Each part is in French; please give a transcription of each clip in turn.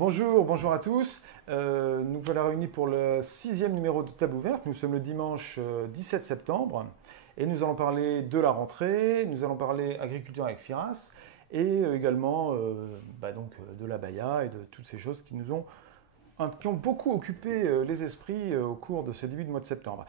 Bonjour à tous. Nous voilà réunis pour le 6e numéro de Table ouverte. Nous sommes le dimanche 17 septembre et nous allons parler de la rentrée, nous allons parler agriculture avec Firas et également de l'abaya et de toutes ces choses qui ont beaucoup occupé les esprits au cours de ce début de mois de septembre.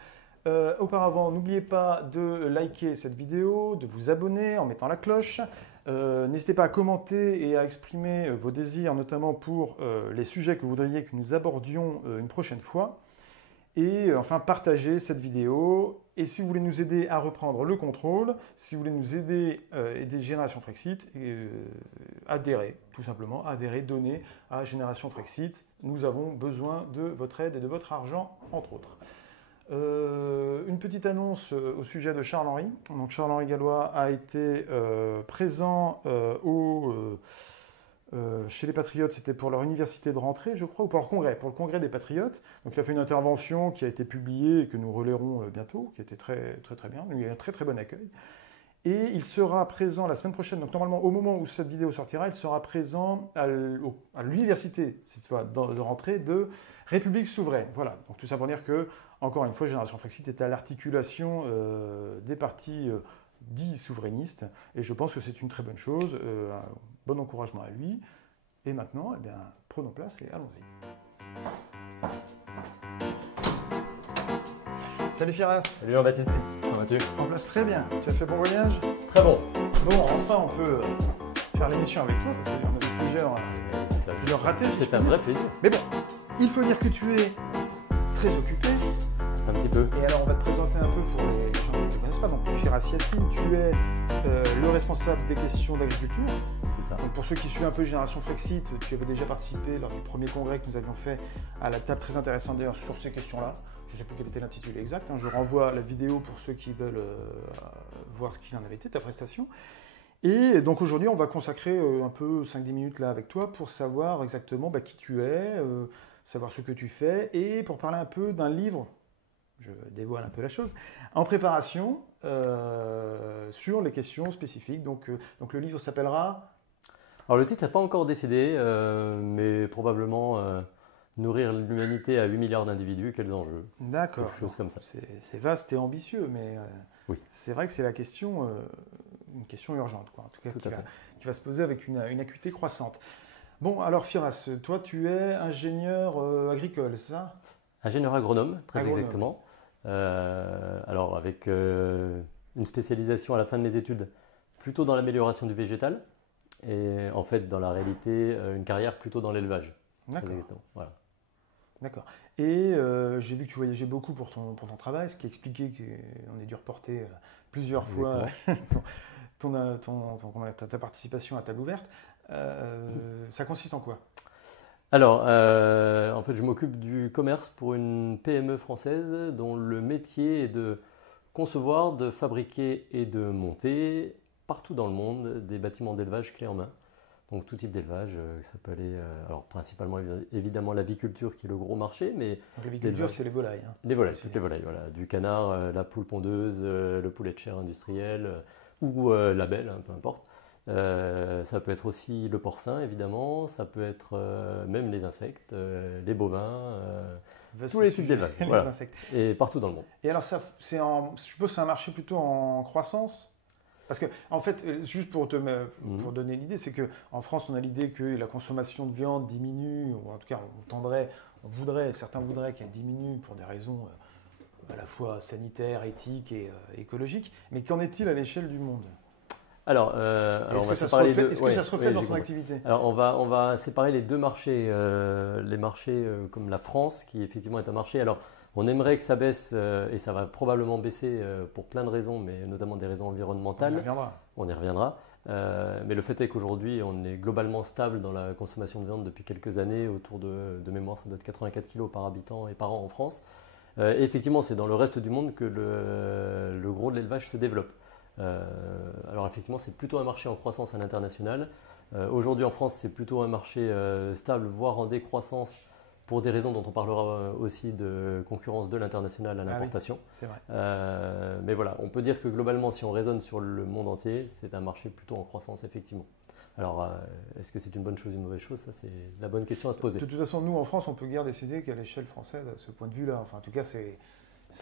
Auparavant, n'oubliez pas de liker cette vidéo, de vous abonner en mettant la cloche. N'hésitez pas à commenter et à exprimer vos désirs, notamment pour les sujets que vous voudriez que nous abordions une prochaine fois. Et enfin, partagez cette vidéo. Et si vous voulez nous aider à reprendre le contrôle, si vous voulez nous aider Génération Frexit, adhérez, tout simplement, adhérez, donnez à Génération Frexit. Nous avons besoin de votre aide et de votre argent, entre autres. Une petite annonce au sujet de Charles-Henri. Donc Charles-Henri Gallois a été présent chez les Patriotes, c'était pour leur université de rentrée, je crois, ou pour le congrès des Patriotes. Donc il a fait une intervention qui a été publiée et que nous relayerons bientôt, qui était très bien. Il y a eu un très bon accueil. Et il sera présent la semaine prochaine, donc normalement au moment où cette vidéo sortira, il sera présent à l'université de rentrée de République Souveraine. Voilà, donc tout ça pour dire que, encore une fois, Génération Frexit est à l'articulation des partis dits souverainistes, et je pense que c'est une très bonne chose, un bon encouragement à lui. Et maintenant, eh bien, prenons place et allons-y. Salut Firas. Salut Jean-Baptiste, comment vas-tu? En place très bien, tu as fait bon voyage? Très bon. Bon, enfin on peut faire l'émission avec toi, parce qu'il y en a plusieurs ratés. C'est un vrai plaisir. Mais bon, il faut dire que tu es très occupé. Un petit peu. Et alors on va te présenter un peu pour les gens qui ne te connaissent pas. Donc Firas Yassine, tu es le responsable des questions d'agriculture. C'est ça. Donc, pour ceux qui suivent un peu Génération Frexit, tu avais déjà participé lors du premier congrès que nous avions fait à la table, très intéressante d'ailleurs sur ces questions-là. Je ne sais plus quel était l'intitulé exact. Je renvoie la vidéo pour ceux qui veulent voir ce qu'il en avait été, ta prestation. Et donc aujourd'hui, on va consacrer un peu 5-10 minutes là avec toi pour savoir exactement qui tu es, savoir ce que tu fais, et pour parler un peu d'un livre, je dévoile un peu la chose, en préparation sur les questions spécifiques. Donc le livre s'appellera... Alors le titre n'est pas encore décidé, mais probablement nourrir l'humanité à 8 milliards d'individus, quels enjeux? D'accord. Quelque chose comme ça. C'est vaste et ambitieux, mais oui. C'est vrai que c'est la question, une question urgente, quoi. En tout cas, qui va se poser avec une acuité croissante. Bon, alors Firas, toi tu es ingénieur agricole, c'est ça? Ingénieur agronome, très exactement. Alors avec une spécialisation à la fin de mes études plutôt dans l'amélioration du végétal et en fait dans la réalité une carrière plutôt dans l'élevage. D'accord. Voilà. D'accord. Et j'ai vu que tu voyageais beaucoup pour ton travail, ce qui expliquait qu'on ait dû reporter plusieurs fois ta participation à Table ouverte. Ça consiste en quoi? Alors, en fait, je m'occupe du commerce pour une PME française dont le métier est de concevoir, de fabriquer et de monter partout dans le monde des bâtiments d'élevage clés en main. Donc tout type d'élevage, ça peut aller, alors principalement évidemment l'aviculture qui est le gros marché, mais l'aviculture c'est les volailles. Les volailles, toutes les volailles, voilà, du canard, la poule pondeuse, le poulet de chair industriel ou label, peu importe. Ça peut être aussi le porcin évidemment, ça peut être même les insectes, les bovins, tous les types d'élevage, voilà. Et partout dans le monde. Et alors je suppose que c'est un marché plutôt en croissance? Parce que, en fait, juste pour donner l'idée, c'est qu'en France, on a l'idée que la consommation de viande diminue, ou en tout cas, certains voudraient qu'elle diminue pour des raisons à la fois sanitaires, éthiques et écologiques. Mais qu'en est-il à l'échelle du monde? Alors, on va séparer les deux. Est-ce que ça se reflète dans son activité? Alors, on va séparer les deux marchés. Les marchés comme la France, qui effectivement est un marché. Alors, on aimerait que ça baisse et ça va probablement baisser pour plein de raisons, mais notamment des raisons environnementales. On y reviendra. Mais le fait est qu'aujourd'hui, on est globalement stable dans la consommation de viande depuis quelques années, autour de mémoire, ça doit être 84 kg par habitant et par an en France. Et effectivement, c'est dans le reste du monde que le gros de l'élevage se développe. Alors effectivement, c'est plutôt un marché en croissance à l'international. Aujourd'hui en France, c'est plutôt un marché stable, voire en décroissance, pour des raisons dont on parlera aussi de concurrence de l'international à l'importation. Oui, c'est vrai. Mais voilà, on peut dire que globalement, si on raisonne sur le monde entier, c'est un marché plutôt en croissance, effectivement. Alors, est-ce que c'est une bonne chose ou une mauvaise chose? Ça, c'est la bonne question à se poser. De toute façon, nous, en France, on peut guère décider qu'à l'échelle française, à ce point de vue-là. Enfin, en tout cas, Tout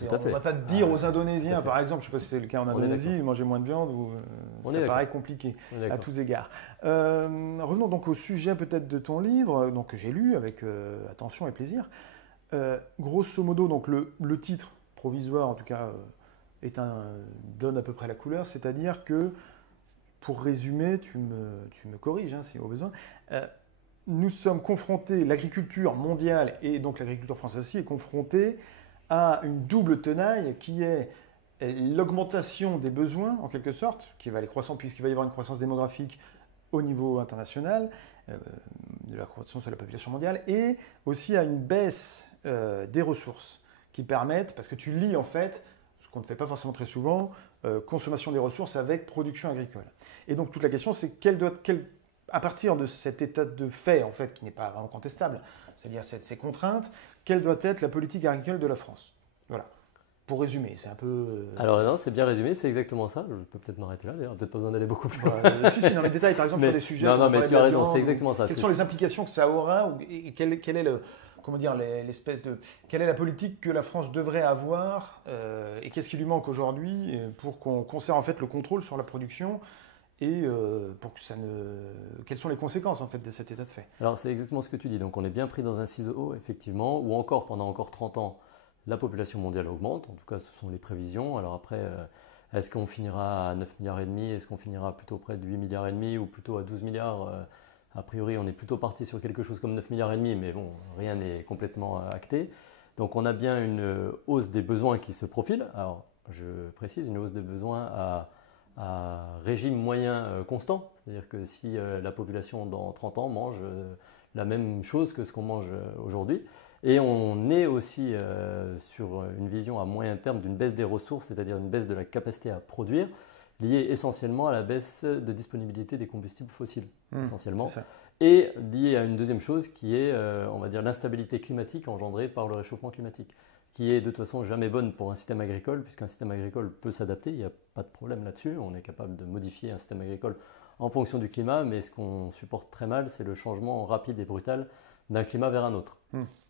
à on ne fait. va pas dire aux tout à Indonésiens, fait. par exemple, je ne sais pas si c'est le cas en On est Indonésie, d'accord. ils mangeaient moins de viande, ou On est ça d'accord. paraît compliqué On est à d'accord. tous égards. Revenons donc au sujet peut-être de ton livre, donc, que j'ai lu avec attention et plaisir. Grosso modo, donc le titre provisoire, en tout cas, donne à peu près la couleur, c'est-à-dire que, pour résumer, tu me corriges hein, si au besoin, nous sommes confrontés, l'agriculture mondiale et donc l'agriculture française aussi est confrontée à une double tenaille qui est l'augmentation des besoins, en quelque sorte, qui va aller croissant puisqu'il va y avoir une croissance démographique au niveau international, de la croissance de la population mondiale, et aussi à une baisse des ressources qui permettent, parce que tu lis en fait, ce qu'on ne fait pas forcément très souvent, consommation des ressources avec production agricole. Et donc toute la question c'est à partir de cet état de fait, en fait, qui n'est pas vraiment contestable, c'est-à-dire ces contraintes, quelle doit être la politique agricole de la France? Voilà. Pour résumer, c'est un peu. Alors non, c'est bien résumé, c'est exactement ça. Je peux peut-être m'arrêter là, d'ailleurs, peut-être pas besoin d'aller beaucoup plus loin. Si, dans les détails, par exemple, Mais- sur des sujets. non, comme non, on mais parlait tu de as la raison, viande, c'est exactement ça. Quelles C'est- sont les implications que ça aura et quelle est quelle est la politique que la France devrait avoir et qu'est-ce qui lui manque aujourd'hui pour qu'on conserve en fait le contrôle sur la production et pour que quelles sont les conséquences en fait de cet état de fait? Alors c'est exactement ce que tu dis. Donc on est bien pris dans un ciseau, effectivement, ou encore pendant encore 30 ans, la population mondiale augmente. En tout cas, ce sont les prévisions. Alors après, est-ce qu'on finira à 9 milliards et demi? Est-ce qu'on finira plutôt près de 8 milliards et demi ou plutôt à 12 milliards? A priori, on est plutôt parti sur quelque chose comme 9 milliards et demi, mais bon, rien n'est complètement acté. Donc on a bien une hausse des besoins qui se profile. Alors je précise, une hausse des besoins à régime moyen constant. C'est-à-dire que si la population dans 30 ans mange la même chose que ce qu'on mange aujourd'hui, et on est aussi sur une vision à moyen terme d'une baisse des ressources, c'est-à-dire une baisse de la capacité à produire, liée essentiellement à la baisse de disponibilité des combustibles fossiles, essentiellement, C'est ça. et liée à une deuxième chose qui est, on va dire, l'instabilité climatique engendrée par le réchauffement climatique, qui est de toute façon jamais bonne pour un système agricole, puisqu'un système agricole peut s'adapter, il n'y a pas de problème là-dessus, on est capable de modifier un système agricole en fonction du climat, mais ce qu'on supporte très mal, c'est le changement rapide et brutal d'un climat vers un autre.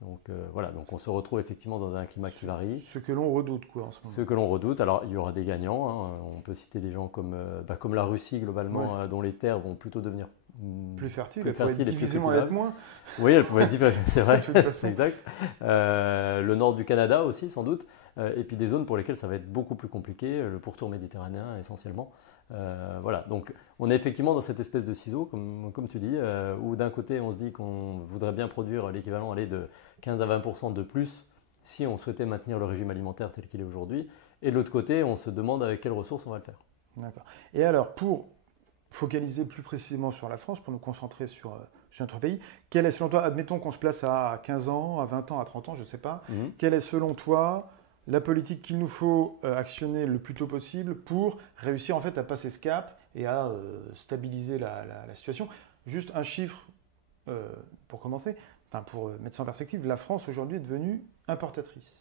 Donc voilà, donc on se retrouve effectivement dans un climat qui varie. Ce que l'on redoute quoi en ce moment. Ce que l'on redoute, alors il y aura des gagnants, hein. On peut citer des gens comme la Russie globalement, dont les terres vont plutôt devenir Plus fertile, plus elle pourrait fertiles et plus divisément cultivables. être moins. Oui, elle pouvait être différente, c'est vrai, De toute façon. c'est exact. Le nord du Canada aussi, sans doute. Et puis des zones pour lesquelles ça va être beaucoup plus compliqué, le pourtour méditerranéen essentiellement. Voilà, donc on est effectivement dans cette espèce de ciseau, comme tu dis, où d'un côté on se dit qu'on voudrait bien produire l'équivalent de 15 à 20% de plus si on souhaitait maintenir le régime alimentaire tel qu'il est aujourd'hui, et de l'autre côté on se demande avec quelles ressources on va le faire. D'accord. Et alors, pour focaliser plus précisément sur la France, pour nous concentrer sur notre pays, quelle est selon toi, admettons qu'on se place à 15 ans, à 20 ans, à 30 ans, je ne sais pas, quelle est selon toi la politique qu'il nous faut actionner le plus tôt possible pour réussir en fait à passer ce cap et à stabiliser la situation? Juste un chiffre pour commencer, enfin, pour mettre ça en perspective, la France aujourd'hui est devenue importatrice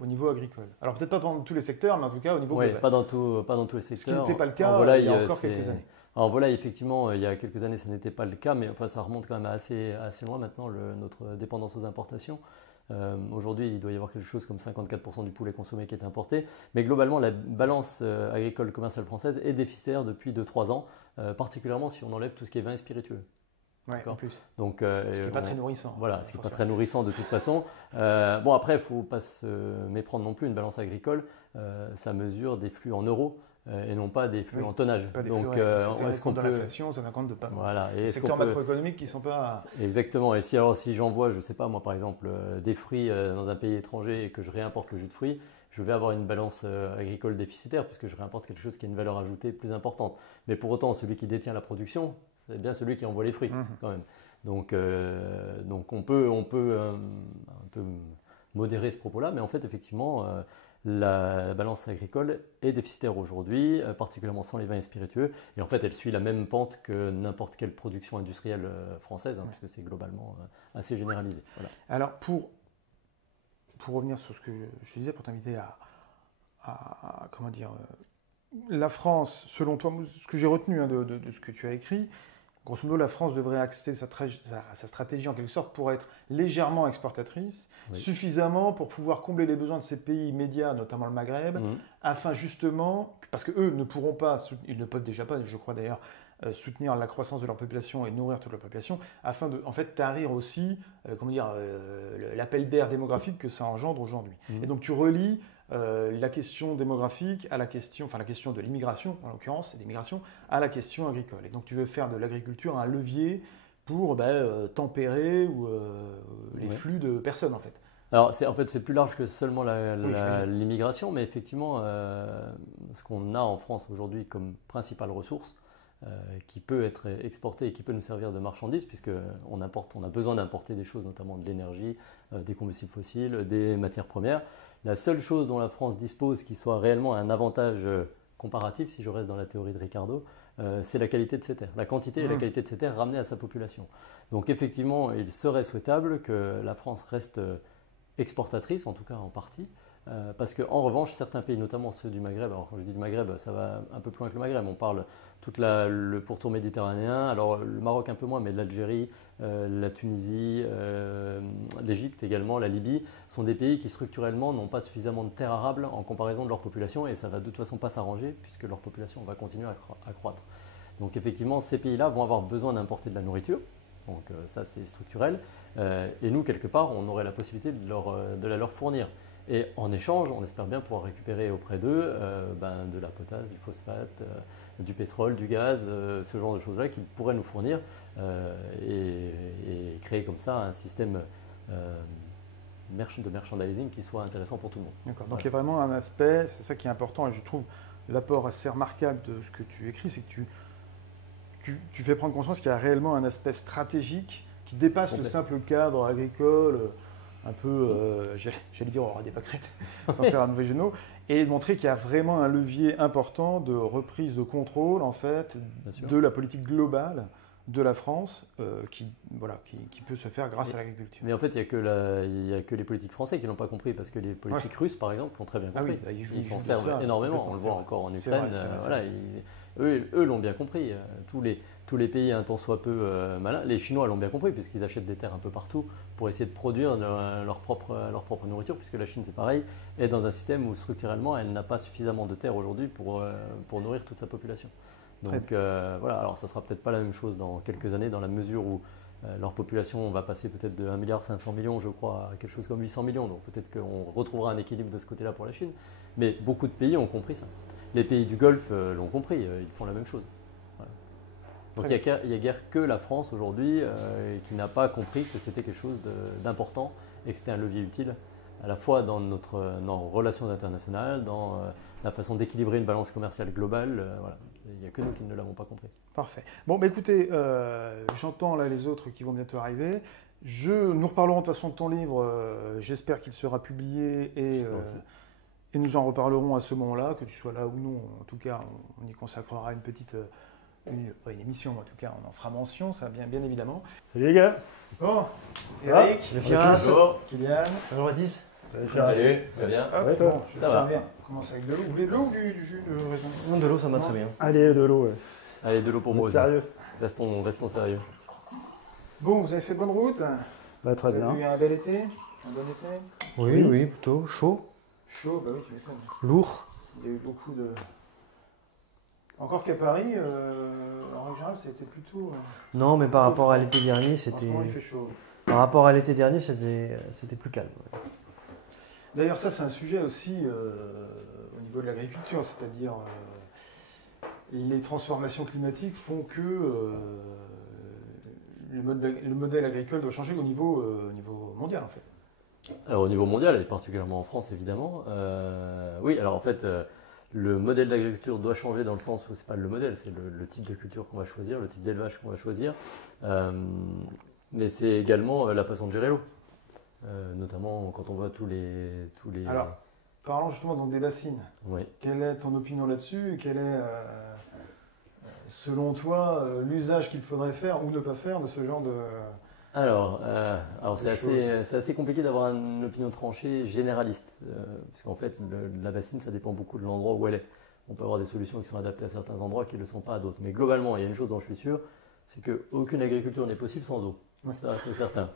au niveau agricole. Alors peut-être pas dans tous les secteurs, mais en tout cas au niveau Oui, global. pas dans tous les Ce qui secteurs. n'était pas le cas En volaille, il y a encore quelques années. En volaille, effectivement, il y a quelques années, ça n'était pas le cas, mais enfin, ça remonte quand même assez loin maintenant, notre dépendance aux importations. Aujourd'hui, il doit y avoir quelque chose comme 54% du poulet consommé qui est importé. Mais globalement, la balance agricole commerciale française est déficitaire depuis 2-3 ans, particulièrement si on enlève tout ce qui est vin et spiritueux. Ouais, en D'accord. plus. Donc, Ce qui n'est pas très nourrissant. Voilà, ce qui n'est pas très nourrissant de toute façon. Bon, après, il ne faut pas se méprendre non plus. Une balance agricole, ça mesure des flux en euros et non pas des flux en tonnage. Pas des Donc, flux, est-ce qu'on de peut... l'inflation, ça tient compte de pas mal. Voilà. Et Les est-ce secteurs qu'on peut... macroéconomiques qui ne sont pas. Exactement. Et si j'envoie, je ne sais pas, moi par exemple, des fruits dans un pays étranger et que je réimporte le jus de fruits, je vais avoir une balance agricole déficitaire puisque je réimporte quelque chose qui a une valeur ajoutée plus importante. Mais pour autant, celui qui détient la production, c'est bien celui qui envoie les fruits quand même. Donc on peut un peu modérer ce propos-là, mais en fait, effectivement, la balance agricole est déficitaire aujourd'hui, particulièrement sans les vins et spiritueux. Et en fait, elle suit la même pente que n'importe quelle production industrielle française, puisque c'est globalement assez généralisé. Voilà. Alors, pour revenir sur ce que je disais, pour t'inviter comment dire, la France, selon toi, ce que j'ai retenu de ce que tu as écrit, grosso modo, la France devrait axer sa stratégie en quelque sorte pour être légèrement exportatrice, suffisamment pour pouvoir combler les besoins de ces pays immédiats, notamment le Maghreb, afin justement, parce qu'eux ne pourront pas, ils ne peuvent déjà pas, je crois d'ailleurs, soutenir la croissance de leur population et nourrir toute la population, afin de, en fait, tarir aussi, l'appel d'air démographique que ça engendre aujourd'hui. Et donc tu relis la question démographique à la question de l'immigration, en l'occurrence, et d'immigration, à la question agricole. Et donc tu veux faire de l'agriculture un levier pour tempérer les flux de personnes, en fait. Alors, c'est plus large que seulement l'immigration, mais effectivement, ce qu'on a en France aujourd'hui comme principale ressource, qui peut être exportée et qui peut nous servir de marchandise, puisqu'on a besoin d'importer des choses, notamment de l'énergie, des combustibles fossiles, des matières premières. La seule chose dont la France dispose qui soit réellement un avantage comparatif, si je reste dans la théorie de Ricardo, c'est la qualité de ses terres, la quantité et la qualité de ses terres ramenées à sa population. Donc effectivement, il serait souhaitable que la France reste exportatrice, en tout cas en partie, parce qu'en revanche, certains pays, notamment ceux du Maghreb, alors quand je dis du Maghreb, ça va un peu plus loin que le Maghreb, on parle le pourtour méditerranéen, alors le Maroc un peu moins, mais l'Algérie, la Tunisie, l'Égypte également, la Libye, sont des pays qui structurellement n'ont pas suffisamment de terres arables en comparaison de leur population, et ça va de toute façon pas s'arranger, puisque leur population va continuer à croître. Donc effectivement, ces pays-là vont avoir besoin d'importer de la nourriture, donc ça c'est structurel, et nous, quelque part, on aurait la possibilité de la leur fournir. Et en échange, on espère bien pouvoir récupérer auprès d'eux de la potasse, du phosphate, du pétrole, du gaz, ce genre de choses-là qu'ils pourraient nous fournir et créer comme ça un système de merchandising qui soit intéressant pour tout le monde. D'accord. Donc il y a vraiment un aspect, c'est ça qui est important, et je trouve l'apport assez remarquable de ce que tu écris, c'est que tu fais prendre conscience qu'il y a réellement un aspect stratégique qui dépasse le simple cadre agricole, un peu, j'allais dire, on aura des pâquerettes, sans faire un mauvais jeu de mots, et de montrer qu'il y a vraiment un levier important de reprise de contrôle, en fait, de la politique globale de la France, qui peut se faire grâce à l'agriculture. Mais en fait, il n'y a que les politiques français qui n'ont pas compris, parce que les politiques russes, par exemple, l'ont très bien compris. Ah oui, ils s'en servent énormément, on le voit encore en Ukraine. Eux l'ont bien compris. Tous les pays un tant soit peu malins, les Chinois l'ont bien compris, puisqu'ils achètent des terres un peu partout pour essayer de produire leur propre nourriture, puisque la Chine, c'est pareil, est dans un système où structurellement, elle n'a pas suffisamment de terres aujourd'hui pour nourrir toute sa population. Donc voilà, alors ça sera peut-être pas la même chose dans quelques années, dans la mesure où leur population va passer peut-être de 1,5 milliard, je crois, à quelque chose comme 800 millions. Donc peut-être qu'on retrouvera un équilibre de ce côté-là pour la Chine. Mais beaucoup de pays ont compris ça. Les pays du Golfe l'ont compris, ils font la même chose. Voilà. Donc il n'y a guère que la France aujourd'hui qui n'a pas compris que c'était quelque chose d'important et que c'était un levier utile, à la fois dans nos relations internationales, dans la façon d'équilibrer une balance commerciale globale. Voilà. Il n'y a que nous qui ne l'avons pas compris. Parfait. Bon, écoutez, j'entends là les autres qui vont bientôt arriver. Nous reparlerons de toute façon de ton livre. J'espère qu'il sera publié et nous en reparlerons à ce moment-là, que tu sois là ou non. En tout cas, on y consacrera une émission, en tout cas, on en fera mention, ça bien évidemment. Salut les gars. Bon, Eric, le Firas, Kylian. Bonjour Mathis. Salut, très bien. Ouais, toi. Bon, je vais servir. On commence avec de l'eau. Vous voulez de l'eau ou du jus de raisin? Non, de l'eau, ça me va très bien. Allez, de l'eau. Allez, de l'eau pour moi aussi. Sérieux. Restons sérieux. Bon, vous avez fait bonne route? Bah, très Vous bien. avez eu un bel été? Un bon été? Oui, plutôt. Chaud, Chaud, bah oui, tu m'étonnes. lourd. Il y a eu beaucoup de... Encore qu'à Paris, en règle générale, c'était plutôt... Non, mais par rapport à l'été dernier, En ce c'était. moment, il fait chaud. Par rapport à l'été dernier, c'était plus calme. Ouais. D'ailleurs, ça, c'est un sujet aussi au niveau de l'agriculture, c'est-à-dire les transformations climatiques font que le modèle agricole doit changer au niveau mondial, en fait. Alors, au niveau mondial, et particulièrement en France, évidemment. Oui, alors en fait, le modèle d'agriculture doit changer dans le sens où c'est pas le modèle, c'est le type de culture qu'on va choisir, le type d'élevage qu'on va choisir. Mais c'est également la façon de gérer l'eau. Notamment quand on voit tous les... Alors, parlons justement donc des bassines. Oui. Quelle est ton opinion là-dessus? Quel est, selon toi, l'usage qu'il faudrait faire ou ne pas faire de ce genre de... Alors c'est assez compliqué d'avoir une opinion tranchée généraliste, parce qu'en fait, la bassine, ça dépend beaucoup de l'endroit où elle est. On peut avoir des solutions qui sont adaptées à certains endroits qui ne le sont pas à d'autres. Mais globalement, il y a une chose dont je suis sûr, c'est qu'aucune agriculture n'est possible sans eau. Ouais. Ça, c'est certain.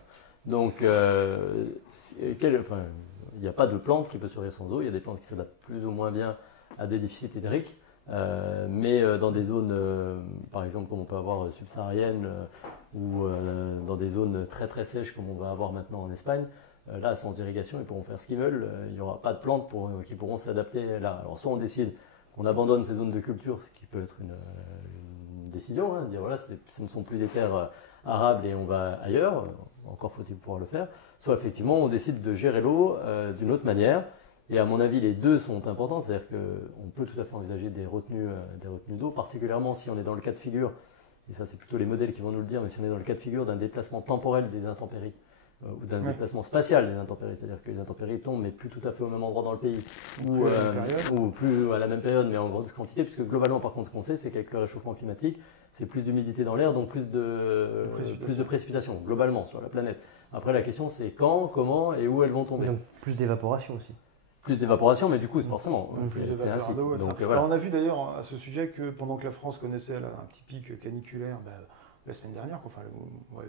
Donc, il n'y a pas de plante qui peut survivre sans eau. Il y a des plantes qui s'adaptent plus ou moins bien à des déficits hydriques. Mais dans des zones, par exemple, comme on peut avoir subsahariennes ou dans des zones très très sèches comme on va avoir maintenant en Espagne, là, sans irrigation, ils pourront faire ce qu'ils veulent. Il n'y aura pas de plantes qui pourront s'adapter là. Alors, soit on décide qu'on abandonne ces zones de culture, ce qui peut être une décision, hein, dire voilà, ce ne sont plus des terres arables et on va ailleurs, encore faut-il pouvoir le faire. Soit effectivement, on décide de gérer l'eau d'une autre manière. Et à mon avis, les deux sont importants, c'est-à-dire qu'on peut tout à fait envisager des retenues d'eau, particulièrement si on est dans le cas de figure, et ça c'est plutôt les modèles qui vont nous le dire, mais si on est dans le cas de figure d'un déplacement temporel des intempéries, ou d'un déplacement spatial des intempéries, c'est-à-dire que les intempéries tombent, mais plus tout à fait au même endroit dans le pays, ou plus à la même période, mais en grande quantité, puisque globalement, par contre, ce qu'on sait, c'est qu'avec le réchauffement climatique, c'est plus d'humidité dans l'air, donc plus de précipitations, globalement, sur la planète. Après, la question, c'est quand, comment et où elles vont tomber. Donc plus d'évaporation aussi. Plus d'évaporation, mais du coup, forcément, c'est ainsi. Donc, voilà. Alors, on a vu d'ailleurs à ce sujet que pendant que la France connaissait un petit pic caniculaire la semaine dernière, enfin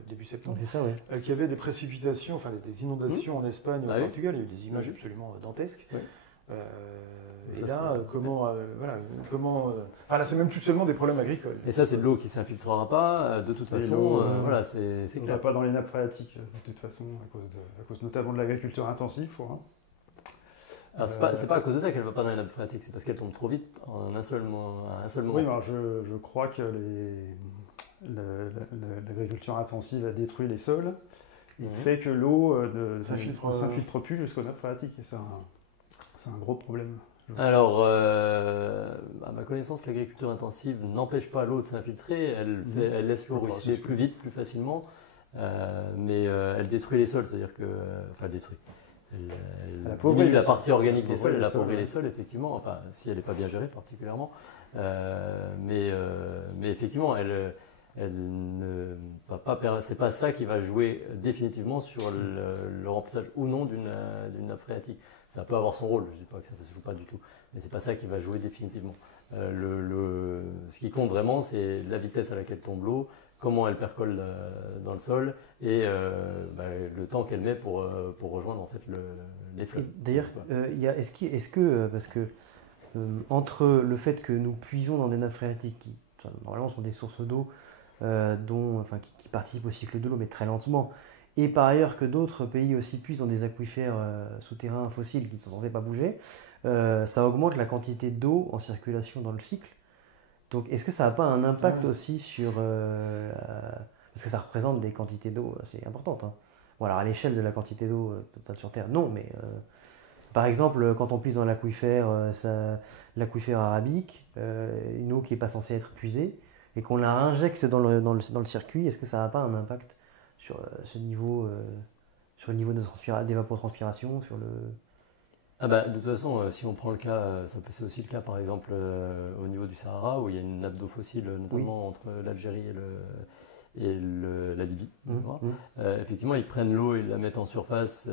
début septembre, C'est ça, oui. qu'il y avait des précipitations, enfin des inondations en Espagne, au Portugal, il y a eu des images Oui. absolument dantesques. Oui. Et Ça, là, là, c'est même plus seulement des problèmes agricoles. Et ça, c'est de l'eau qui ne s'infiltrera pas, de toute façon, voilà, c'est On ne clair. va pas dans les nappes phréatiques, de toute façon, à cause notamment de l'agriculture intensive. Alors, c'est pas à cause de ça qu'elle ne va pas dans les nappes phréatiques, c'est parce qu'elle tombe trop vite en un seul moment. Oui, alors je crois que l'agriculture intensive a détruit les sols, et fait que l'eau ne s'infiltre plus jusqu'aux nappes phréatiques, et c'est un gros problème. Alors, à ma connaissance, l'agriculture intensive n'empêche pas l'eau de s'infiltrer, elle laisse l'eau ruisseler plus vite, plus facilement, mais elle détruit les sols, c'est-à-dire que. Enfin, elle détruit. Elle diminue la partie organique des sols, elle appauvrit les sols, effectivement, enfin, si elle n'est pas bien gérée particulièrement. Mais effectivement, elle ne va pas. C'est pas ça qui va jouer définitivement sur le remplissage ou non d'une nappe phréatique. Ça peut avoir son rôle, je ne dis pas que ça ne se joue pas du tout, mais c'est pas ça qui va jouer définitivement. Ce qui compte vraiment, c'est la vitesse à laquelle tombe l'eau, comment elle percole dans le sol et le temps qu'elle met pour rejoindre en fait les fleuves. D'ailleurs, parce que entre le fait que nous puisons dans des nappes phréatiques qui normalement sont des sources d'eau qui participent au cycle de l'eau mais très lentement, et par ailleurs que d'autres pays aussi puissent dans des aquifères souterrains fossiles qui ne sont censés pas bouger, ça augmente la quantité d'eau en circulation dans le cycle. Donc est-ce que ça n'a pas un impact aussi sur... parce que ça représente des quantités d'eau assez importantes. Hein. Bon, alors à l'échelle de la quantité d'eau totale sur Terre, non, mais par exemple, quand on puise dans l'aquifère arabique, une eau qui n'est pas censée être puisée, et qu'on la injecte dans le circuit, est-ce que ça n'a pas un impact sur ce niveau, sur le niveau d'évapotranspiration, sur le... De toute façon, si on prend le cas, c'est aussi le cas par exemple au niveau du Sahara, où il y a une nappe d'eau fossile, notamment entre l'Algérie et la Libye. Effectivement, ils prennent l'eau, ils la mettent en surface,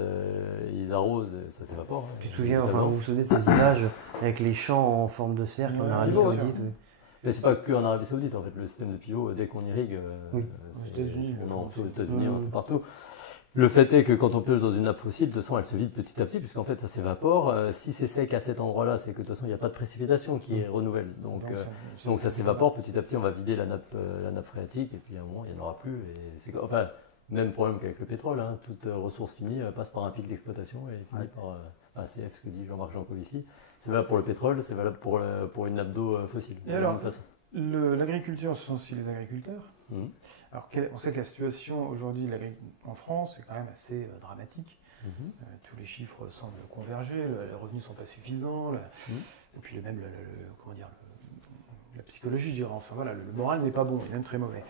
ils arrosent, et ça s'évapore. Tu te souviens, vous vous souvenez de ces images avec les champs en forme de cercle en Arabie Saoudite? Mais c'est pas qu'en Arabie Saoudite, en fait, le système de pivot, dès qu'on irrigue, aux États-Unis, on en fait aux États-Unis, on en fait partout. Le fait est que quand on pioche dans une nappe fossile, de toute façon, elle se vide petit à petit, puisqu'en fait, ça s'évapore. Si c'est sec à cet endroit-là, c'est que de toute façon, il n'y a pas de précipitation qui renouvelle. Donc ça s'évapore petit à petit, on va vider la nappe phréatique, et puis à un moment, il n'y en aura plus. Et même problème qu'avec le pétrole, hein, toute ressource finie passe par un pic d'exploitation et finit par ACF, ce que dit Jean-Marc Jancovici. C'est valable pour le pétrole, c'est valable pour une nappe d'eau fossile. Et alors, l'agriculture, ce sont aussi les agriculteurs. Alors, on sait que la situation aujourd'hui en France est quand même assez dramatique. Tous les chiffres semblent converger, les revenus ne sont pas suffisants, et puis même la psychologie, je dirais, enfin voilà, le moral n'est pas bon, il est même très mauvais.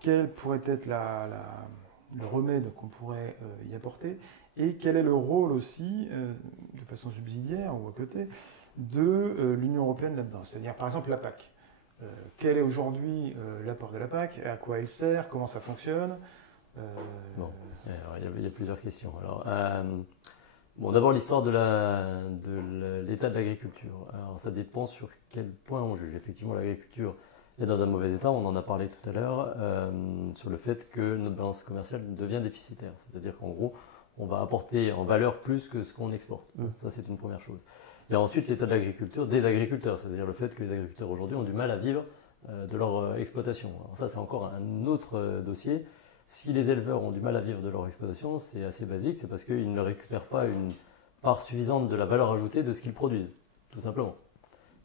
Quel pourrait être le remède qu'on pourrait y apporter, et quel est le rôle aussi, de façon subsidiaire ou à côté, de l'Union européenne là-dedans? C'est-à-dire, par exemple, la PAC. Quel est aujourd'hui l'apport de la PAC? À quoi elle sert? Comment ça fonctionne? Il y a plusieurs questions. Alors, d'abord l'histoire de l'état de l'agriculture. Alors, ça dépend sur quel point on juge. Effectivement, l'agriculture est dans un mauvais état. On en a parlé tout à l'heure sur le fait que notre balance commerciale devient déficitaire. C'est-à-dire qu'en gros, on va apporter en valeur plus que ce qu'on exporte. Ça, c'est une première chose. Et ensuite, l'état de l'agriculture, des agriculteurs, c'est-à-dire le fait que les agriculteurs aujourd'hui ont du mal à vivre de leur exploitation. Alors ça, c'est encore un autre dossier. Si les éleveurs ont du mal à vivre de leur exploitation, c'est assez basique, c'est parce qu'ils ne récupèrent pas une part suffisante de la valeur ajoutée de ce qu'ils produisent, tout simplement.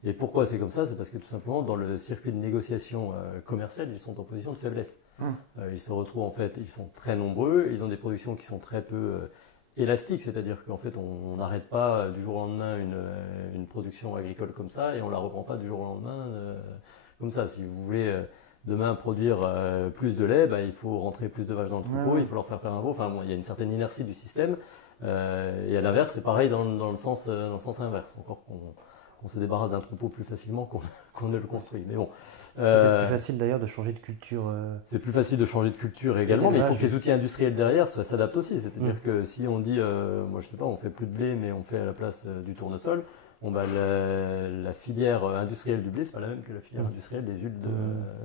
Et pourquoi c'est comme ça? C'est parce que tout simplement, dans le circuit de négociation commerciale, ils sont en position de faiblesse. Ils se retrouvent en fait, ils sont très nombreux, ils ont des productions qui sont très peu élastiques, c'est-à-dire qu'en fait, on n'arrête pas du jour au lendemain une production agricole comme ça et on ne la reprend pas du jour au lendemain comme ça. Si vous voulez demain produire plus de lait, il faut rentrer plus de vaches dans le troupeau, il faut leur faire un veau. Enfin, bon, il y a une certaine inertie du système. Et à l'inverse, c'est pareil dans le sens inverse. Encore qu'on se débarrasse d'un troupeau plus facilement qu'on ne le construit. Mais bon. C'est plus facile d'ailleurs de changer de culture. C'est plus facile de changer de culture également, mais il faut que les outils industriels derrière s'adaptent aussi. C'est-à-dire que si on dit, moi je sais pas, on fait plus de blé, mais on fait à la place du tournesol, la filière industrielle du blé, c'est pas la même que la filière industrielle des huiles de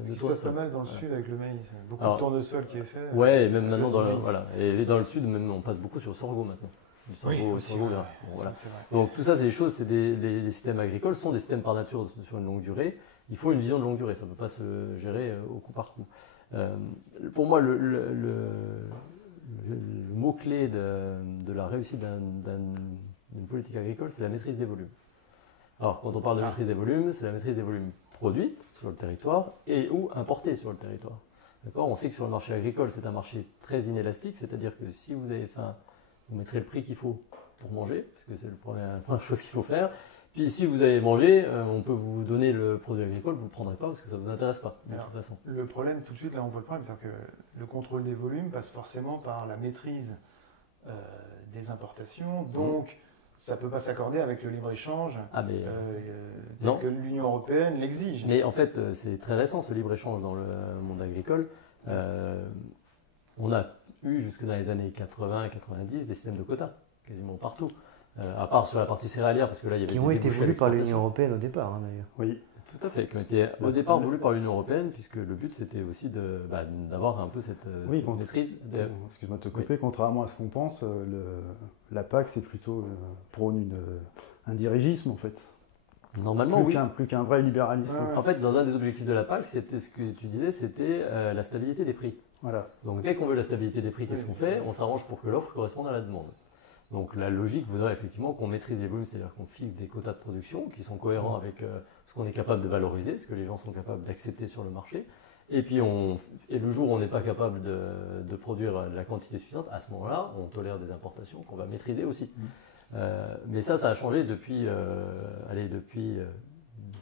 Ce qui se passe pas mal dans le sud avec le maïs. Beaucoup Alors, de tournesol qui est fait. Ouais, et même maintenant, voilà. Et dans le sud, même, on passe beaucoup sur le sorgho maintenant. Du sorgho, aussi, sorgho, ouais, bon, voilà. c'est vrai. Donc tout ça, c'est des choses, les systèmes agricoles sont des systèmes par nature sur une longue durée. Il faut une vision de longue durée, ça ne peut pas se gérer au coup par coup. Pour moi, le mot-clé de la réussite d'une politique agricole, c'est la maîtrise des volumes. Alors, quand on parle de maîtrise des volumes, c'est la maîtrise des volumes produits sur le territoire et ou importés sur le territoire. D'accord ? On sait que sur le marché agricole, c'est un marché très inélastique, c'est-à-dire que si vous avez faim, vous mettrez le prix qu'il faut pour manger, parce que c'est la première chose qu'il faut faire. Puis si vous avez mangé, on peut vous donner le produit agricole, vous ne le prendrez pas parce que ça ne vous intéresse pas, de toute façon. Le problème, tout de suite, là on voit le problème, c'est-à-dire que le contrôle des volumes passe forcément par la maîtrise des importations, donc ça ne peut pas s'accorder avec le libre-échange tel que l'Union européenne l'exige. Mais en fait, c'est très récent ce libre-échange dans le monde agricole. On a eu jusque dans les années 80-90 des systèmes de quotas, quasiment partout. À part sur la partie céréalière, parce que là il y avait qui ont été voulus par l'Union européenne au départ, d'ailleurs. Oui, tout à fait, qui ont été au départ voulus par l'Union européenne, puisque le but c'était aussi d'avoir un peu cette maîtrise. Excuse-moi de te couper, contrairement à ce qu'on pense, la PAC c'est plutôt prône un dirigisme en fait. Normalement, plus qu'un vrai libéralisme. En fait, dans un des objectifs de la PAC, c'était ce que tu disais, c'était la stabilité des prix. Voilà. Donc dès qu'on veut la stabilité des prix, qu'est-ce qu'on fait? On s'arrange pour que l'offre corresponde à la demande. Donc la logique voudrait effectivement qu'on maîtrise les volumes, c'est-à-dire qu'on fixe des quotas de production qui sont cohérents avec ce qu'on est capable de valoriser, ce que les gens sont capables d'accepter sur le marché. Et puis le jour où on n'est pas capable de produire la quantité suffisante, à ce moment-là, on tolère des importations qu'on va maîtriser aussi. Mais ça a changé depuis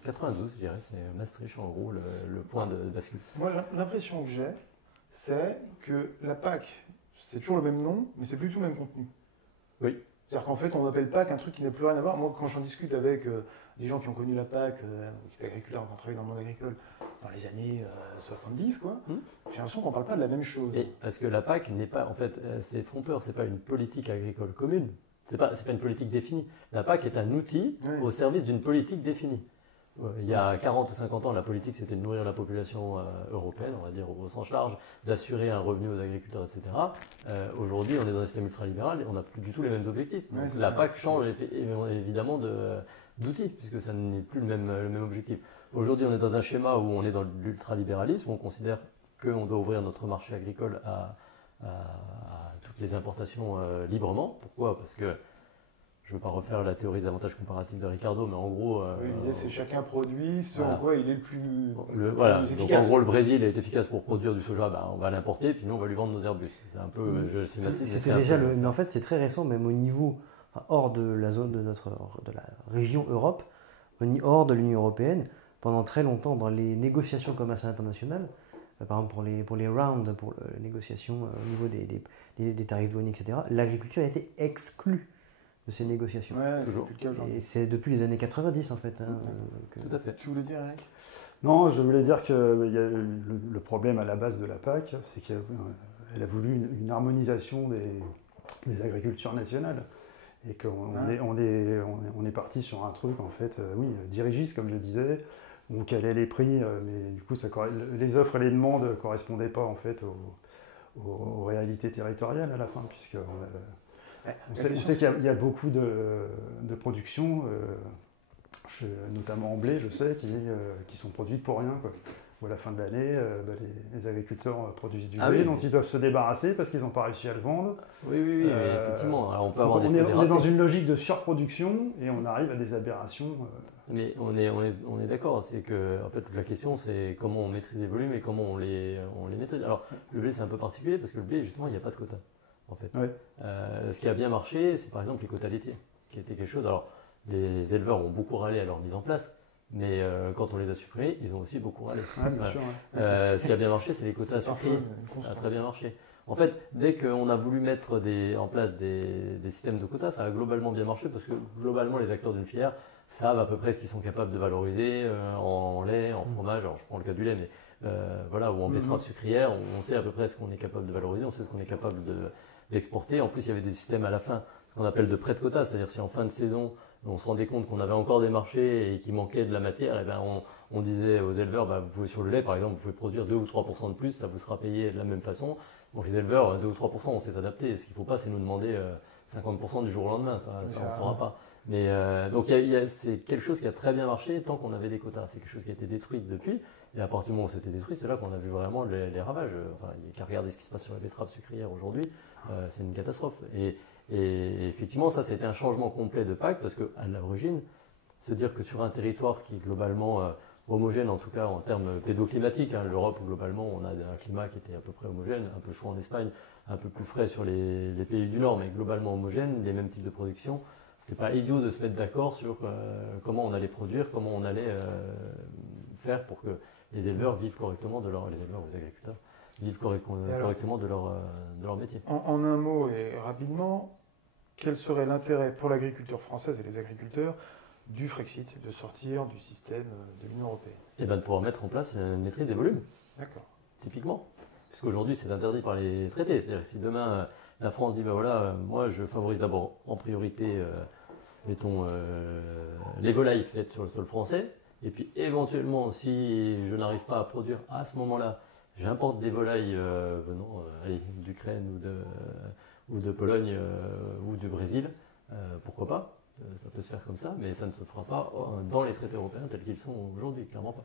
92, je dirais, c'est Maastricht en gros le point de bascule. Moi, l'impression que j'ai, c'est que la PAC, c'est toujours le même nom, mais c'est plus tout le même contenu. Oui. C'est-à-dire qu'en fait, on n'appelle PAC un truc qui n'a plus rien à voir. Moi, quand j'en discute avec des gens qui ont connu la PAC, qui étaient agriculteurs, qui ont travaillé dans le monde agricole dans les années 70, j'ai l'impression qu'on ne parle pas de la même chose. Et parce que la PAC n'est pas, en fait, c'est trompeur, c'est pas une politique agricole commune. C'est pas une politique définie. La PAC est un outil au service d'une politique définie. Il y a 40 ou 50 ans, la politique, c'était de nourrir la population européenne, on va dire au sens large, d'assurer un revenu aux agriculteurs, etc. Aujourd'hui, on est dans un système ultralibéral et on n'a plus du tout les mêmes objectifs. Donc, la PAC change évidemment d'outils, puisque ça n'est plus le même objectif. Aujourd'hui, on est dans un schéma où on est dans l'ultralibéralisme, on considère qu'on doit ouvrir notre marché agricole à toutes les importations librement. Pourquoi? Parce que je ne veux pas refaire la théorie des avantages comparatifs de Ricardo, mais en gros... l'idée, c'est chacun produit ce en quoi il est le plus efficace. Donc en gros, le Brésil est efficace pour produire du soja, on va l'importer, puis nous, on va lui vendre nos Airbus. C'est un peu... Je schématise. C'était déjà mais en fait, c'est très récent, même au niveau, hors de la zone de la région Europe, hors de l'Union européenne, pendant très longtemps, dans les négociations commerciales internationales, par exemple pour les rounds, pour les négociations au niveau des tarifs douaniers, etc., l'agriculture a été exclue de ces négociations. Toujours. Et c'est depuis les années 90 en fait. Tout à fait. Tu voulais dire, Eric? Non, je voulais dire que le problème à la base de la PAC, c'est qu'elle a voulu une harmonisation des agricultures nationales. Et qu'on est parti sur un truc, en fait, dirigiste, comme je disais, on calait les prix, mais du coup, les offres et les demandes ne correspondaient pas en fait aux réalités territoriales à la fin, puisque on sait qu'il y a beaucoup de productions, notamment en blé, je sais, qui sont produites pour rien, quoi. Où à la fin de l'année, les agriculteurs produisent du blé dont ils doivent se débarrasser parce qu'ils n'ont pas réussi à le vendre. Oui, mais effectivement. Alors, on peut avoir on est dans une logique de surproduction et on arrive à des aberrations. Mais on est d'accord, c'est que en fait, la question c'est comment on maîtrise les volumes et comment on les maîtrise. Alors le blé c'est un peu particulier parce que le blé justement il n'y a pas de quota en fait. Ouais. Ce qui a bien marché c'est par exemple les quotas laitiers qui étaient quelque chose. Alors les éleveurs ont beaucoup râlé à leur mise en place. Mais quand on les a supprimés, ils ont aussi beaucoup râlé. Ah, bien sûr, ouais. Ce qui a bien marché, c'est les quotas sucriers. Ça a très bien marché. En fait, dès qu'on a voulu mettre en place des systèmes de quotas, ça a globalement bien marché parce que globalement, les acteurs d'une filière savent à peu près ce qu'ils sont capables de valoriser en lait, en fromage. Alors, je prends le cas du lait, mais voilà, ou en betterave sucrière, on sait à peu près ce qu'on est capable de valoriser, on sait ce qu'on est capable d'exporter. En plus, il y avait des systèmes à la fin, ce qu'on appelle de prêt de quotas, c'est-à-dire si en fin de saison, on se rendait compte qu'on avait encore des marchés et qu'il manquait de la matière, et ben on disait aux éleveurs, vous pouvez sur le lait par exemple, vous pouvez produire 2 ou 3% de plus, ça vous sera payé de la même façon. Donc les éleveurs, 2 ou 3%, on sait s'adapter. Ce qu'il ne faut pas, c'est nous demander 50% du jour au lendemain, ça on ne saura pas. Mais donc c'est quelque chose qui a très bien marché tant qu'on avait des quotas. C'est quelque chose qui a été détruit depuis. Et à partir du moment où c'était détruit, c'est là qu'on a vu vraiment les ravages. Enfin, il n'y a qu'à regarder ce qui se passe sur la betterave sucrière aujourd'hui, c'est une catastrophe. Et effectivement, ça, c'était un changement complet de PAC parce qu'à l'origine, se dire que sur un territoire qui est globalement homogène, en tout cas en termes pédoclimatiques, l'Europe, globalement, on a un climat qui était à peu près homogène, un peu chaud en Espagne, un peu plus frais sur les pays du Nord, mais globalement homogène, les mêmes types de production. C'était pas idiot de se mettre d'accord sur comment on allait produire, comment on allait faire pour que les éleveurs vivent correctement de les éleveurs ou les agriculteurs vivent correctement de leur métier. En un mot et rapidement, quel serait l'intérêt pour l'agriculture française et les agriculteurs du Frexit, de sortir du système de l'Union européenne? Et bien de pouvoir mettre en place une maîtrise des volumes. D'accord. Typiquement. Puisqu'aujourd'hui c'est interdit par les traités. C'est-à-dire que si demain la France dit moi je favorise d'abord en priorité mettons les volailles faites sur le sol français, et puis éventuellement si je n'arrive pas à produire à ce moment-là, j'importe des volailles venant d'Ukraine ou de Pologne ou du Brésil, pourquoi pas, ça peut se faire comme ça, mais ça ne se fera pas dans les traités européens tels qu'ils sont aujourd'hui, clairement pas.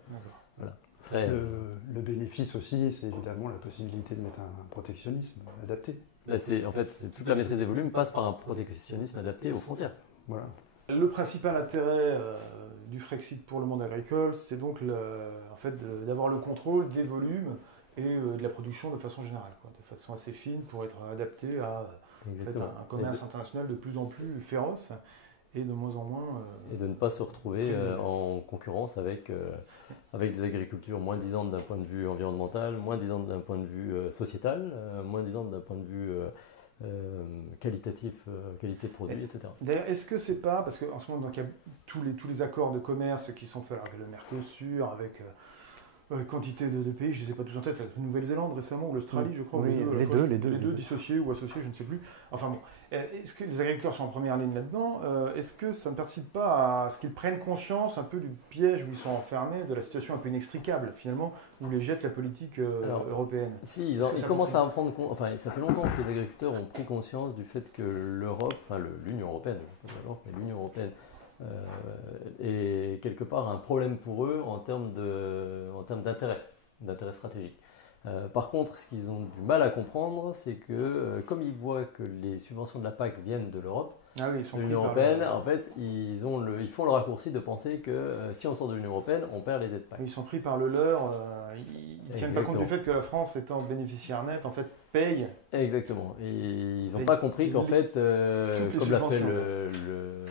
Voilà. Après, le bénéfice aussi, c'est évidemment la possibilité de mettre un protectionnisme adapté. Là, en fait, toute la maîtrise des volumes passe par un protectionnisme adapté aux frontières. Voilà. Le principal intérêt du Frexit pour le monde agricole, c'est donc en fait, d'avoir le contrôle des volumes et de la production de façon générale, de façon assez fine pour être adapté à un commerce international de plus en plus féroce et de moins en moins... et de ne pas se retrouver en concurrence avec des agricultures moins disantes d'un point de vue environnemental, moins disantes d'un point de vue sociétal, moins disantes d'un point de vue qualitatif, qualité de produit, etc. D'ailleurs, est-ce que c'est pas, parce qu'en ce moment, donc, il y a tous les accords de commerce qui sont faits avec le Mercosur, avec quantité de pays, je ne les ai pas tous en tête, la Nouvelle-Zélande récemment, ou l'Australie, je crois. Oui, les deux dissociés ou associés, je ne sais plus. Enfin bon, est-ce que les agriculteurs sont en première ligne là-dedans? Est-ce que ça ne participe pas à ce qu'ils prennent conscience un peu du piège où ils sont enfermés, de la situation un peu inextricable finalement, où les jette la politique européenne? Si, ils commencent à en prendre compte, enfin ça fait longtemps que les agriculteurs ont pris conscience du fait que l'Europe, enfin l'Union européenne, mais l'Union européenne, est quelque part un problème pour eux en termes d'intérêt stratégique. Par contre, ce qu'ils ont du mal à comprendre, c'est que comme ils voient que les subventions de la PAC viennent de l'Europe, de l'Union européenne, en fait, ils font le raccourci de penser que si on sort de l'Union européenne, on perd les aides PAC. Ils sont pris par le leur, ils ne tiennent pas compte du fait que la France, étant bénéficiaire net, en fait, paye. Exactement. Et ils n'ont pas compris qu'en fait, comme l'a fait le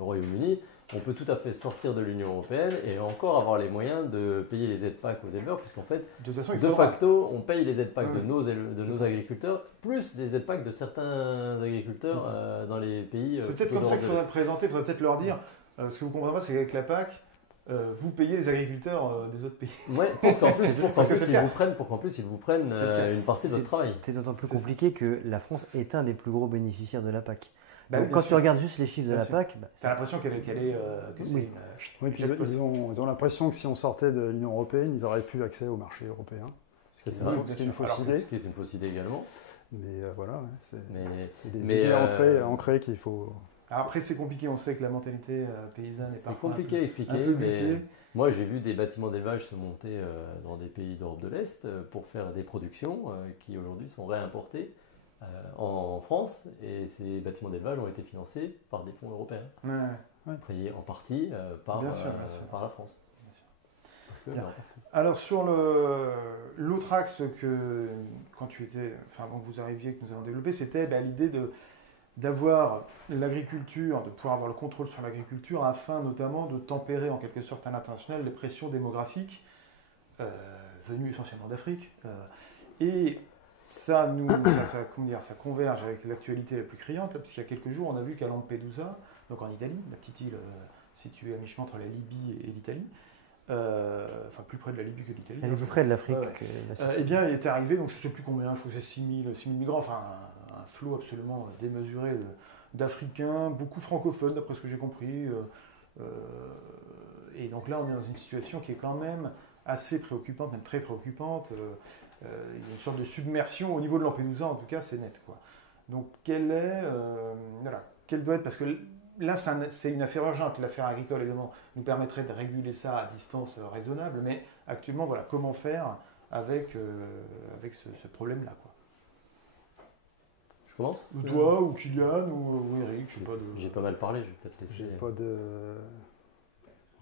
Royaume-Uni, on peut tout à fait sortir de l'Union européenne et encore avoir les moyens de payer les aides PAC aux éleveurs, puisqu'en fait, de facto, on paye les aides PAC de nos agriculteurs, plus les aides PAC de certains agriculteurs dans les pays. C'est peut-être comme ça qu'il faudrait présenter, il faudrait peut-être leur dire, ce que vous ne comprenez pas, c'est qu'avec la PAC, vous payez les agriculteurs des autres pays. Oui, pour qu'en plus ils vous prennent une partie de votre travail. C'est d'autant plus compliqué que la France est un des plus gros bénéficiaires de la PAC. Bah oui, bien Quand sûr. tu regardes juste les chiffres de Bien la sûr. PAC, T'as l'impression que c'est Oui. une. Oui, puis ils ont l'impression que si on sortait de l'Union européenne, ils n'auraient plus accès au marché européen. C'est Ce ça. qui est une fausse Alors que idée. Ce qui est une fausse idée également. Mais voilà, c'est des Mais, idées ancrées qu'il faut. Alors après, c'est compliqué, on sait que la mentalité paysanne est C'est parfois compliqué à un expliquer, peu mais butée. moi j'ai vu des bâtiments d'élevage se monter dans des pays d'Europe de l'Est pour faire des productions qui aujourd'hui sont réimportées en France, et ces bâtiments d'élevage ont été financés par des fonds européens, Ouais. payés en partie par, Bien sûr, bien sûr. par la France. Bien sûr. Parce que, Bien. en partie. Alors sur l'autre axe que, quand tu étais, enfin avant que vous arriviez, que nous avons développé, c'était l'idée d'avoir l'agriculture, de pouvoir avoir le contrôle sur l'agriculture afin notamment de tempérer en quelque sorte à l'international les pressions démographiques venues essentiellement d'Afrique. Et ça, comment dire, ça converge avec l'actualité la plus criante, là, puisqu'il y a quelques jours, on a vu qu'à Lampedusa, donc en Italie, la petite île située à mi-chemin entre la Libye et l'Italie, enfin plus près de la Libye que de l'Italie. elle est plus près de l'Afrique. Ouais, ouais. que la Sicile. Eh bien, il était arrivé, donc je ne sais plus combien, je crois que c'est 6 000 migrants, enfin un flot absolument démesuré d'Africains, beaucoup francophones, d'après ce que j'ai compris. Et donc là, on est dans une situation qui est quand même assez préoccupante, même très préoccupante. Il y a une sorte de submersion au niveau de Lampedusa, en tout cas, c'est net, quoi. Donc, quelle doit être, parce que là, c'est une affaire urgente. L'affaire agricole, évidemment, nous permettrait de réguler ça à distance raisonnable, mais actuellement, voilà, comment faire avec ce problème-là, quoi. Je commence Ou toi, ou Kylian, ou Eric, je sais pas. J'ai pas mal parlé, je vais peut-être laisser.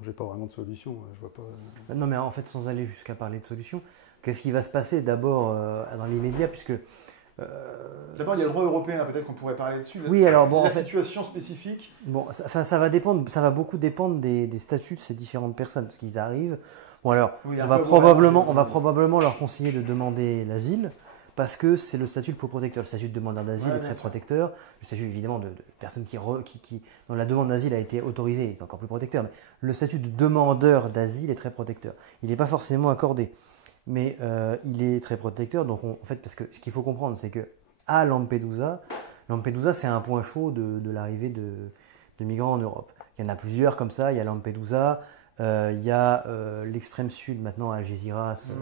J'ai pas vraiment de solution. Je vois pas. Non, mais en fait, sans aller jusqu'à parler de solutions, qu'est-ce qui va se passer d'abord dans l'immédiat, puisque D'abord, il y a le droit européen, peut-être qu'on pourrait parler dessus. Oui, alors bon, la en fait, situation spécifique. bon, ça va dépendre, ça va beaucoup dépendre des statuts de ces différentes personnes, parce qu'ils arrivent. Bon, alors, Oui, on un va peu probablement leur conseiller de demander l'asile, parce que c'est le statut de protecteur. Le statut de demandeur d'asile Ouais, est très bien sûr. protecteur. Le statut, évidemment, de personne dont la demande d'asile a été autorisée est encore plus protecteur. Mais le statut de demandeur d'asile est très protecteur. Il n'est pas forcément accordé, mais il est très protecteur. Donc, en fait, parce que ce qu'il faut comprendre, c'est que à Lampedusa, c'est un point chaud de l'arrivée de migrants en Europe. Il y en a plusieurs comme ça. Il y a Lampedusa. Il y a l'extrême sud maintenant à Algeciras,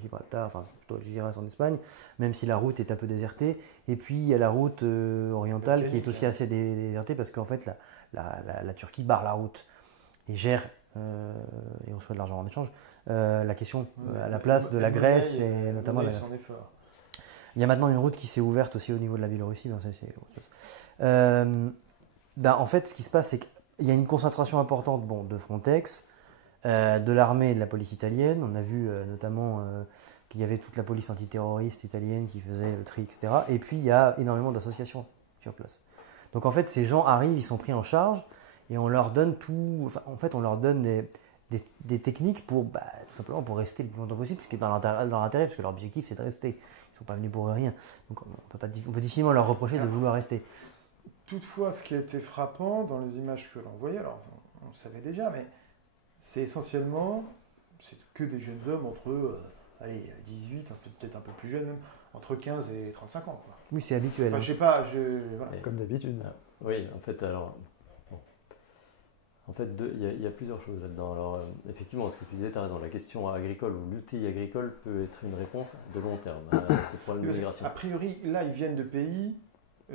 Gibraltar, enfin plutôt Algeciras en Espagne, même si la route est un peu désertée. Et puis il y a la route orientale qui est aussi assez désertée parce qu'en fait la Turquie barre la route et gère, et reçoit de l'argent en échange, la question à la place de la Grèce et notamment la Grèce. Il y a maintenant une route qui s'est ouverte aussi au niveau de la Biélorussie, mais ça c'est autre chose. En fait, ce qui se passe, c'est qu'il y a une concentration importante de Frontex, de l'armée et de la police italienne. On a vu notamment qu'il y avait toute la police antiterroriste italienne qui faisait le tri, etc. Et puis, il y a énormément d'associations sur place. Donc, en fait, ces gens arrivent, ils sont pris en charge et on leur donne on leur donne des techniques pour, tout simplement pour rester le plus longtemps possible, ce qui est dans leur intérêt, parce que leur objectif, c'est de rester. Ils ne sont pas venus pour rien. Donc, on peut difficilement leur reprocher de vouloir rester. Toutefois, ce qui a été frappant dans les images que l'on voyait, alors on le savait déjà, mais c'est essentiellement, c'est que des jeunes hommes entre 18, peut-être un peu plus jeunes même, entre 15 et 35 ans. Quoi. Oui, c'est habituel. Enfin, je sais pas, voilà. Comme d'habitude. Oui, en fait, alors. Bon. En fait, il y a plusieurs choses là-dedans. Alors, effectivement, ce que tu disais, tu as raison. La question agricole ou l'outil agricole peut être une réponse de long terme à ce problème de migration. A priori, là, ils viennent de pays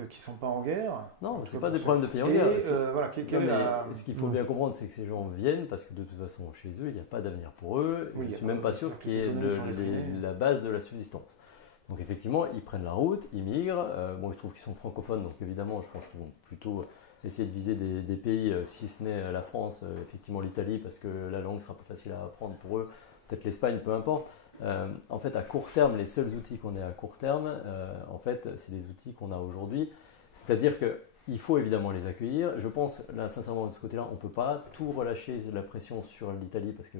qui ne sont pas en guerre. Non, ce n'est pas des problèmes de pays en guerre. Voilà, ce qu'il faut bien comprendre, c'est que ces gens viennent parce que de toute façon, chez eux, il n'y a pas d'avenir pour eux. Oui, je ne suis même pas sûr qu'il y ait la base de la subsistance. Donc effectivement, ils prennent la route, ils migrent. Bon, je trouve qu'ils sont francophones, donc évidemment, je pense qu'ils vont plutôt essayer de viser des pays, si ce n'est la France, effectivement l'Italie, parce que la langue sera plus facile à apprendre pour eux, peut-être l'Espagne, peu importe. En fait, à court terme, les seuls outils qu'on ait à court terme, en fait, c'est des outils qu'on a aujourd'hui. C'est-à-dire qu'il faut évidemment les accueillir. Je pense, là, sincèrement, de ce côté-là, on ne peut pas tout relâcher la pression sur l'Italie, parce qu'il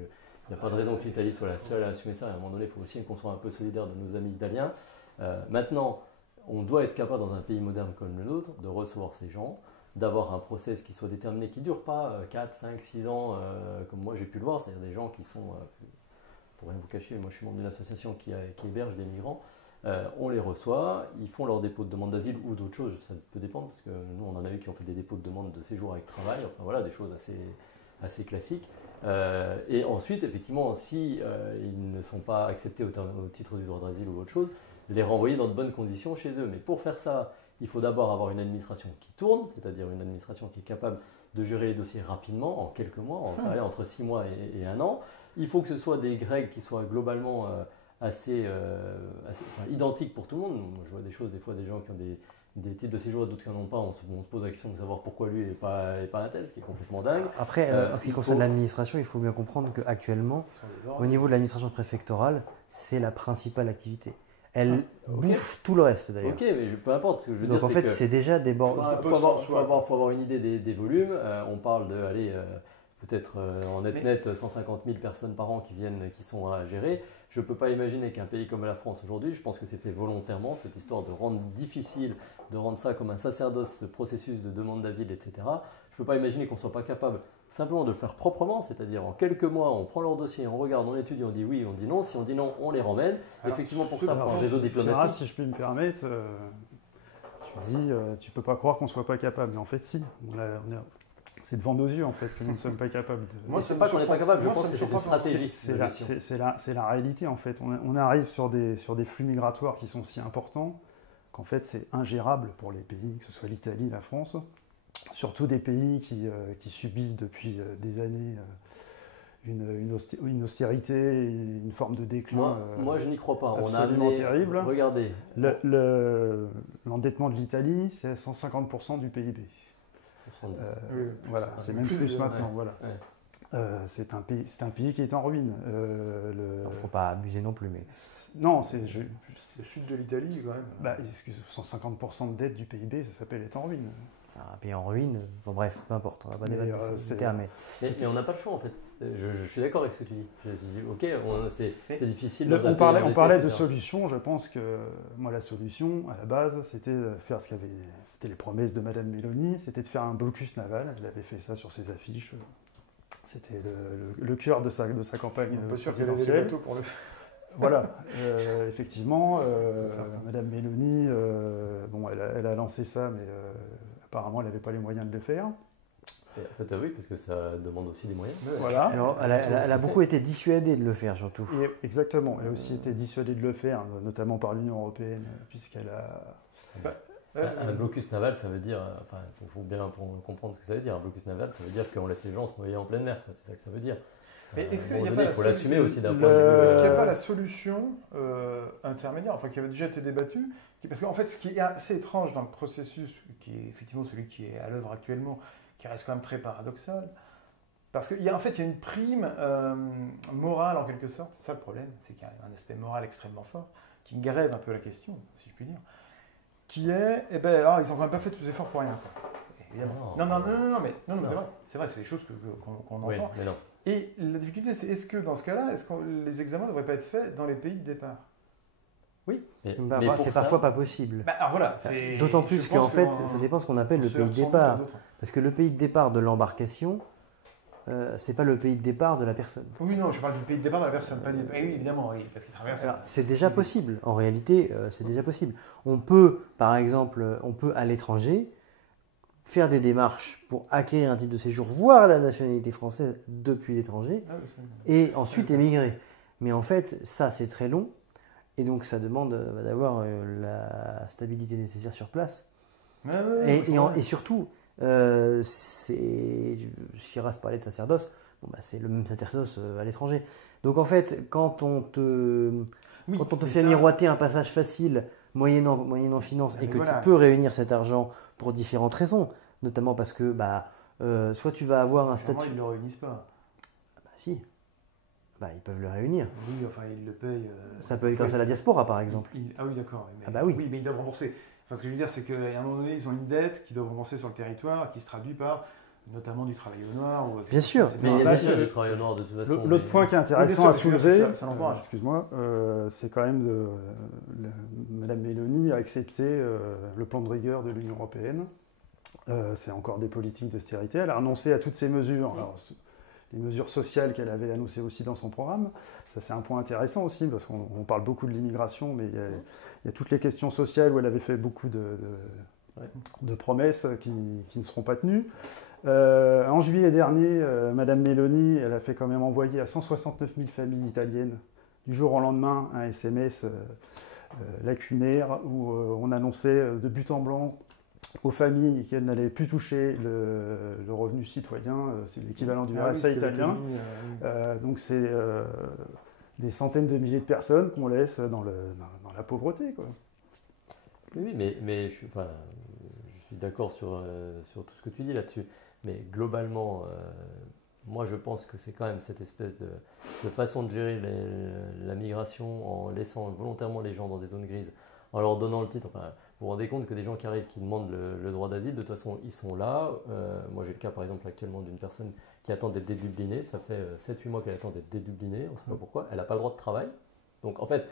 n'y a pas de raison que l'Italie soit la seule à assumer ça. À un moment donné, il faut aussi qu'on soit un peu solidaire de nos amis italiens. Maintenant, on doit être capable, dans un pays moderne comme le nôtre, de recevoir ces gens, d'avoir un process qui soit déterminé, qui ne dure pas 4, 5, 6 ans, comme moi j'ai pu le voir, c'est-à-dire des gens qui sont... pour rien vous cacher, moi je suis membre d'une association qui héberge des migrants. On les reçoit, ils font leur dépôt de demande d'asile ou d'autres choses, ça peut dépendre, parce que nous on en a vu qui ont fait des dépôts de demande de séjour avec travail, enfin voilà, des choses assez classiques. Et ensuite, effectivement, si ils ne sont pas acceptés au titre du droit d'asile ou autre chose, les renvoyer dans de bonnes conditions chez eux. Mais pour faire ça, il faut d'abord avoir une administration qui tourne, c'est-à-dire une administration qui est capable de gérer les dossiers rapidement, en quelques mois, entre 6 mois et 1 an. Il faut que ce soit des Grecs qui soient globalement assez identiques pour tout le monde. Moi, je vois des choses, des fois, des gens qui ont des titres de séjour et d'autres qui n'en ont pas. On se pose la question de savoir pourquoi lui et pas un tel, ce qui est complètement dingue. Après, en ce qui concerne l'administration, il faut bien comprendre qu'actuellement, au niveau de l'administration préfectorale, c'est la principale activité. Elle bouffe tout le reste d'ailleurs. Ok, mais peu importe. Ce que je veux Donc dire, en fait, c'est déjà des bords. Il faut avoir une idée des volumes. On parle de, peut-être en net 150 000 personnes par an qui sont à gérer. Je ne peux pas imaginer qu'un pays comme la France aujourd'hui, je pense que c'est fait volontairement, cette histoire de rendre difficile, de rendre ça comme un sacerdoce, ce processus de demande d'asile, etc. Je ne peux pas imaginer qu'on ne soit pas capable simplement de le faire proprement, c'est-à-dire en quelques mois, on prend leur dossier, on regarde, on étudie, on dit oui, on dit non. Si on dit non, on les ramène. Alors, effectivement, pour ça, il faut un réseau diplomatique. Si je puis me permettre, tu dis, tu ne peux pas croire qu'on ne soit pas capable. Mais en fait, si. C'est devant nos yeux, en fait, que nous ne sommes pas capables. Moi, je ne sais pas qu'on n'est pas capable. Je pense que c'est une stratégie. C'est la réalité, en fait. On arrive sur des flux migratoires qui sont si importants qu'en fait, c'est ingérable pour les pays, que ce soit l'Italie, la France. Surtout des pays qui subissent depuis des années une austérité, une forme de déclin. Moi, je n'y crois pas. Absolument terrible. Regardez. L'endettement de l'Italie, c'est 150% du PIB. Voilà, c'est même plus maintenant. Ouais. Voilà. Ouais. C'est un pays qui est en ruine. Il ne faut pas abuser non plus. Mais... Non, c'est chute de l'Italie quand même. Bah, 150% de dette du PIB, ça s'appelle être en ruine. C'est un pays en ruine. Bon, bref, peu importe, on va pas débattre de ce terme. Mais on n'a pas le choix en fait. Je suis d'accord avec ce que tu dis. Je dis ok, c'est difficile. On parlait de solutions. Je pense que moi, la solution, à la base, c'était de faire c'était les promesses de Madame Meloni, c'était de faire un blocus naval. Elle avait fait ça sur ses affiches. C'était le cœur de sa campagne. Je suis pas sûr qu'il y avait des bateaux pour le faire. Voilà, effectivement, Madame Meloni, elle a lancé ça, mais apparemment, elle n'avait pas les moyens de le faire. Et en fait, oui, parce que ça demande aussi des moyens. Voilà. Alors, elle a beaucoup été dissuadée de le faire, surtout. Exactement, elle a aussi été dissuadée de le faire, notamment par l'Union européenne, puisqu'elle a... Un blocus naval, ça veut dire, il faut bien comprendre ce que ça veut dire. Un blocus naval, ça veut dire qu'on laisse les gens se noyer en pleine mer. C'est ça que ça veut dire. Mais il faut l'assumer aussi d'un point de vue. Est-ce qu'il n'y a pas la solution intermédiaire, qui avait déjà été débattue, parce qu'en fait, ce qui est assez étrange dans le processus, qui est effectivement celui qui est à l'œuvre actuellement, qui reste quand même très paradoxal, parce qu'il y a une prime morale en quelque sorte. C'est ça le problème, c'est qu'il y a un aspect moral extrêmement fort qui grève un peu la question, si je puis dire, qui est, alors ils n'ont quand même pas fait tous les efforts pour rien. Évidemment. Non, mais c'est vrai, c'est des choses qu'on entend. Oui, mais non. Et la difficulté, c'est est-ce que dans ce cas-là, les examens ne devraient pas être faits dans les pays de départ? Oui, mais c'est parfois pas possible. Alors voilà, d'autant plus qu'en fait, ça dépend ce qu'on appelle le pays de départ. Parce que le pays de départ de l'embarcation, c'est pas le pays de départ de la personne. Oui, non, je parle du pays de départ de la personne. Pas oui, évidemment, oui, parce qu'il traverse. Alors, c'est déjà possible. En réalité, c'est déjà possible. On peut, par exemple, à l'étranger faire des démarches pour acquérir un titre de séjour, voire la nationalité française depuis l'étranger, et ensuite émigrer. Mais en fait, ça, c'est très long, et donc ça demande d'avoir la stabilité nécessaire sur place. Et surtout, Firas parlait de sacerdoce, c'est le même sacerdoce à l'étranger. Donc en fait, quand on te fait miroiter un passage facile, moyennant finance, et que tu peux réunir cet argent pour différentes raisons, notamment parce que soit tu vas avoir un statut... Ils ne le réunissent pas. Si. Ils peuvent le réunir. Oui, ils le payent. Ça peut être grâce à la diaspora, par exemple. Ah oui, d'accord. Oui. Oui, mais ils doivent rembourser. Enfin, ce que je veux dire, c'est qu'à un moment donné, ils ont une dette qu'ils doivent rembourser sur le territoire, qui se traduit par notamment du travail au noir. Bien sûr, mais bien sûr, du travail au noir de toute façon. L'autre point qui est intéressant à soulever, excuse-moi, c'est quand même Madame Meloni a accepté le plan de rigueur de l'Union européenne. C'est encore des politiques d'austérité. Elle a renoncé à toutes ces mesures. Alors, mesures sociales qu'elle avait annoncées aussi dans son programme. Ça, c'est un point intéressant aussi, parce qu'on parle beaucoup de l'immigration, mais il y a toutes les questions sociales où elle avait fait beaucoup de promesses qui ne seront pas tenues. En juillet dernier, Madame Meloni, elle a fait quand même envoyer à 169 000 familles italiennes, du jour au lendemain, un SMS lacunaire où on annonçait de but en blanc aux familles qu'elles n'allaient plus toucher le revenu citoyen, c'est l'équivalent du RSA italien. Donc c'est des centaines de milliers de personnes qu'on laisse dans la pauvreté, quoi. Oui, mais je suis d'accord sur tout ce que tu dis là-dessus. Mais globalement, moi je pense que c'est quand même cette espèce de façon de gérer la migration en laissant volontairement les gens dans des zones grises, en leur donnant le titre. Enfin, vous vous rendez compte que des gens qui arrivent, qui demandent le droit d'asile, de toute façon, ils sont là. Moi, j'ai le cas, par exemple, actuellement d'une personne qui attend d'être dédublinée. Ça fait 7-8 mois qu'elle attend d'être dédublinée. On ne sait pas pourquoi. Elle n'a pas le droit de travail. Donc, en fait,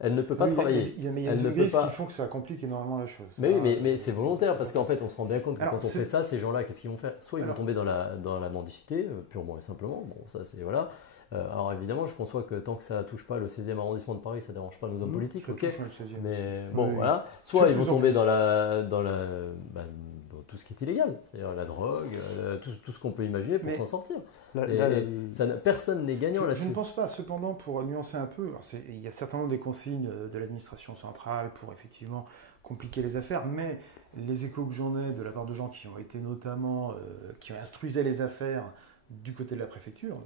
elle ne peut pas travailler. Il y a des grises qui font que ça complique énormément la chose. Mais c'est volontaire, parce qu'en fait, on se rend bien compte que quand on fait ça, ces gens-là, qu'est-ce qu'ils vont faire? Soit ils vont tomber dans la mendicité, purement et simplement. Bon, ça, c'est voilà. Alors évidemment, je conçois que tant que ça ne touche pas le 16e arrondissement de Paris, ça ne dérange pas nos hommes politiques, ok. Mais bon, voilà. Soit ils vont tomber dans tout ce qui est illégal, c'est-à-dire la drogue, tout ce qu'on peut imaginer pour s'en sortir. Personne n'est gagnant là-dessus. Je ne pense pas, cependant, pour nuancer un peu, il y a certainement des consignes de l'administration centrale pour effectivement compliquer les affaires, mais les échos que j'en ai de la part de gens qui ont été notamment, qui instruisaient les affaires du côté de la préfecture,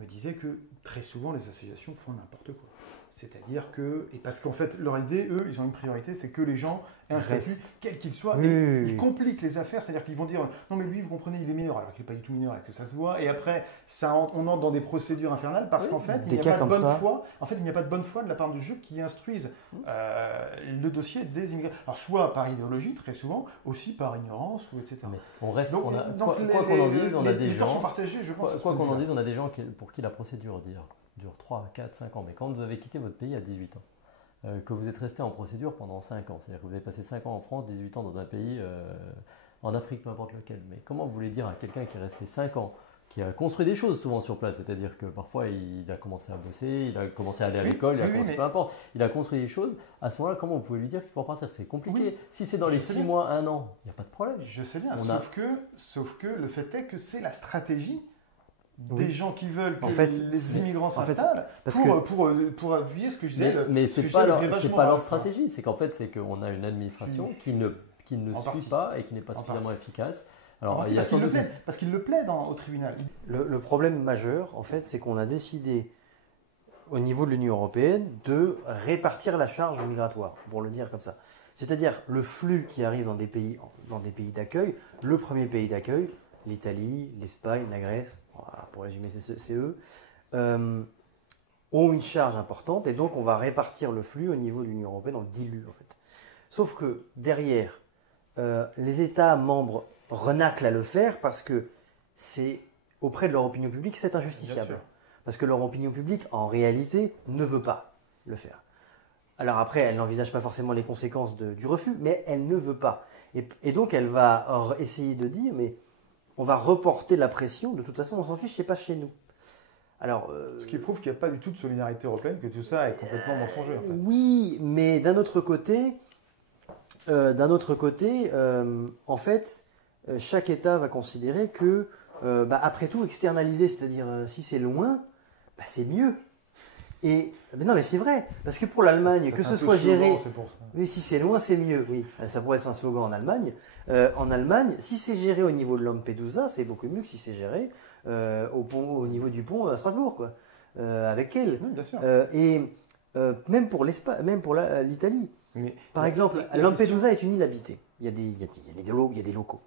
me disaient que très souvent les associations font n'importe quoi. C'est-à-dire que, et parce qu'en fait, leur idée, eux, ils ont une priorité, c'est que les gens aient un statut, quel qu'il soit, et ils compliquent les affaires, c'est-à-dire qu'ils vont dire, non mais lui, vous comprenez, il est mineur, alors qu'il n'est pas du tout mineur, et que ça se voit, et après, on entre dans des procédures infernales, parce qu'en fait, il n'y a pas de bonne foi, il n'y a pas de bonne foi de la part du juge qui instruise le dossier des immigrés. Alors, soit par idéologie, très souvent, aussi par ignorance, ou etc. Mais on reste, quoi qu'on en dise, on a des gens, quoi qu'on en dise, on a des gens pour qui la procédure dure 3, 4, 5 ans. Mais quand vous avez quitté votre pays à 18 ans, que vous êtes resté en procédure pendant 5 ans, c'est-à-dire que vous avez passé 5 ans en France, 18 ans dans un pays, en Afrique, peu importe lequel, mais comment vous voulez dire à quelqu'un qui est resté 5 ans, qui a construit des choses souvent sur place, c'est-à-dire que parfois il a commencé à bosser, il a commencé à aller à l'école, peu importe, il a construit des choses, à ce moment-là, comment vous pouvez lui dire qu'il faut repartir? C'est compliqué. Oui, si c'est dans les 6 mois, 1 an, il n'y a pas de problème. Je sais bien, sauf que le fait est que c'est la stratégie des gens qui veulent que les immigrants s'installent pour appuyer ce que je disais. Mais ce n'est pas leur stratégie, c'est qu'en fait, c'est qu'on a une administration qui ne suit pas et qui n'est pas suffisamment efficace. Alors, parce qu'il le plaide au tribunal. Le problème majeur, en fait, c'est qu'on a décidé, au niveau de l'Union européenne, de répartir la charge migratoire, pour le dire comme ça. C'est-à-dire le flux qui arrive dans des pays d'accueil, le premier pays d'accueil, l'Italie, l'Espagne, la Grèce, pour résumer, c'est eux, ont une charge importante et donc on va répartir le flux au niveau de l'Union européenne, on le dilue en fait. Sauf que derrière, les États membres renaclent à le faire parce que c'est auprès de leur opinion publique, c'est injustifiable. Parce que leur opinion publique, en réalité, ne veut pas le faire. Alors après, elle n'envisage pas forcément les conséquences du refus, mais elle ne veut pas. Et donc elle va essayer de dire, mais on va reporter la pression, de toute façon on s'en fiche, c'est pas chez nous. Alors, ce qui prouve qu'il n'y a pas du tout de solidarité européenne, que tout ça est complètement mensonger. En fait. Oui, mais d'un autre côté, en fait, chaque État va considérer que, après tout, externaliser, c'est-à-dire si c'est loin, c'est mieux. Mais non, mais c'est vrai, parce que pour l'Allemagne, que ce soit géré, oui, si c'est loin, c'est mieux. Oui, ça pourrait être un slogan en Allemagne. En Allemagne, si c'est géré au niveau de Lampedusa, c'est beaucoup mieux que si c'est géré au niveau du pont à Strasbourg, quoi. Avec elle. Oui, bien sûr. Même pour l'Italie. Par exemple, Lampedusa est une île habitée. Il y a des locaux.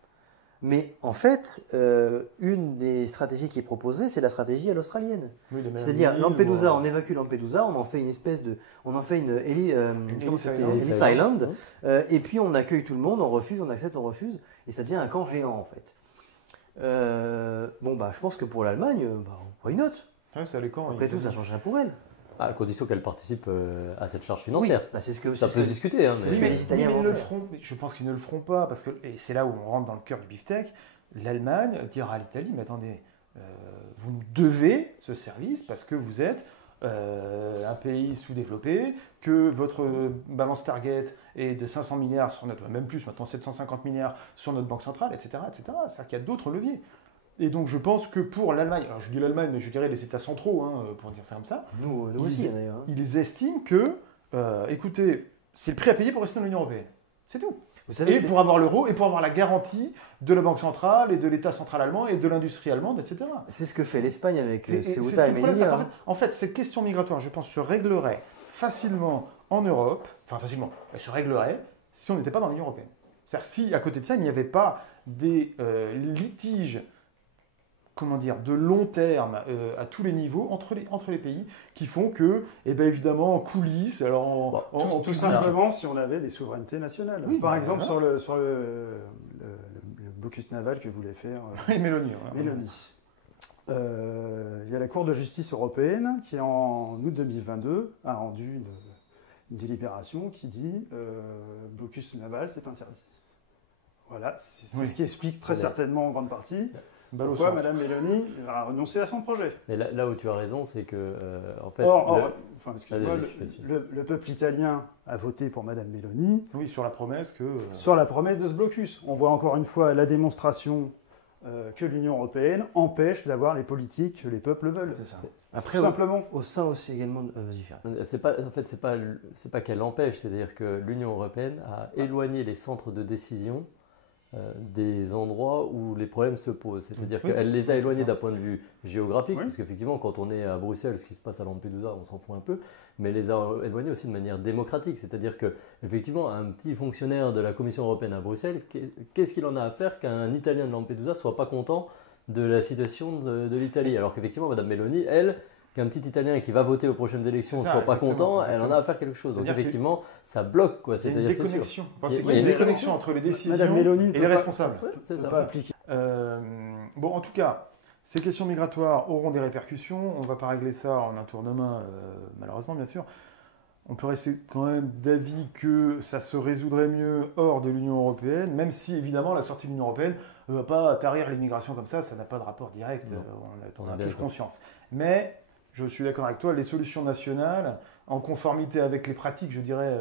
Mais en fait, une des stratégies qui est proposée, c'est la stratégie à l'australienne. Oui, c'est-à-dire, Lampedusa, on évacue Lampedusa, on en fait une espèce de... On en fait une Ellis Island, et puis on accueille tout le monde, on refuse, on accepte, on refuse, et ça devient un camp géant, en fait. Je pense que pour l'Allemagne, why not? Après tout, ça changerait pour elle. À condition qu'elle participe à cette charge financière. Oui, ça peut se discuter. Hein, mais les Italiens ils le feront. Je pense qu'ils ne le feront pas, parce que, et c'est là où on rentre dans le cœur du beefsteak, l'Allemagne dira à l'Italie, mais attendez, vous nous devez ce service parce que vous êtes un pays sous-développé, que votre balance target est de 500 milliards sur notre, même plus maintenant 750 milliards sur notre banque centrale, etc. etc. C'est-à-dire qu'il y a d'autres leviers. Et donc je pense que pour l'Allemagne, alors je dis l'Allemagne, mais je dirais les États centraux, hein, pour dire ça comme ça, Nous aussi, d'ailleurs. ils estiment que, écoutez, c'est le prix à payer pour rester dans l'Union européenne. C'est tout. Vous savez, Et pour avoir l'euro, et pour avoir la garantie de la Banque centrale, et de l'État central allemand, et de l'industrie allemande, etc. c'est ce que fait l'Espagne avec Et c'est Ceuta et tout le problème, Melilla. en fait, cette question migratoire, je pense, se réglerait facilement en Europe, enfin facilement, elle se réglerait si on n'était pas dans l'Union européenne. C'est-à-dire si, à côté de ça, il n'y avait pas des litiges, comment dire, de long terme à tous les niveaux entre les pays qui font que, eh bien évidemment, en coulisses, alors Tout simplement si on avait des souverainetés nationales. Oui, Par bah, exemple, voilà. sur le blocus naval que voulait faire et Mélanie. Mélanie. Il y a la Cour de justice européenne qui, en août 2022, a rendu une délibération qui dit blocus naval, c'est interdit. Voilà, c'est ce qui explique très certainement en grande partie pourquoi Mme Mélanie a renoncé à son projet. Mais là où tu as raison, c'est que, en fait... excuse-moi, le peuple italien a voté pour Mme Mélanie. Oui, sur la promesse que... Sur la promesse de ce blocus. On voit encore une fois la démonstration que l'Union européenne empêche d'avoir les politiques que les peuples veulent. C'est ça. Après, tout simplement. Au sein aussi également... Vas-y, Charles. En fait, c'est pas qu'elle empêche, c'est-à-dire que l'Union européenne a éloigné les centres de décision des endroits où les problèmes se posent. C'est-à-dire qu'elle les a éloignés d'un point de vue géographique, parce qu'effectivement, quand on est à Bruxelles, ce qui se passe à Lampedusa, on s'en fout un peu, mais elle les a éloignés aussi de manière démocratique. C'est-à-dire qu'effectivement, un petit fonctionnaire de la Commission européenne à Bruxelles, qu'est-ce qu'il en a à faire qu'un Italien de Lampedusa ne soit pas content de la situation de l'Italie? Alors qu'effectivement, Mme Meloni, elle, qu'un petit Italien qui va voter aux prochaines élections ne soit pas content, elle en a à faire quelque chose. Donc effectivement, ça bloque, quoi. Il y a une déconnexion. Il y a une déconnexion entre les décisions et les responsables. C'est ça. Pas appliquer. Bon, en tout cas, ces questions migratoires auront des répercussions. On ne va pas régler ça en un tour de main, malheureusement, bien sûr. On peut rester quand même d'avis que ça se résoudrait mieux hors de l'Union européenne, même si évidemment la sortie de l'Union européenne ne va pas tarir l'immigration comme ça n'a pas de rapport direct, on a tous conscience. Mais je suis d'accord avec toi, les solutions nationales, en conformité avec les pratiques, je dirais...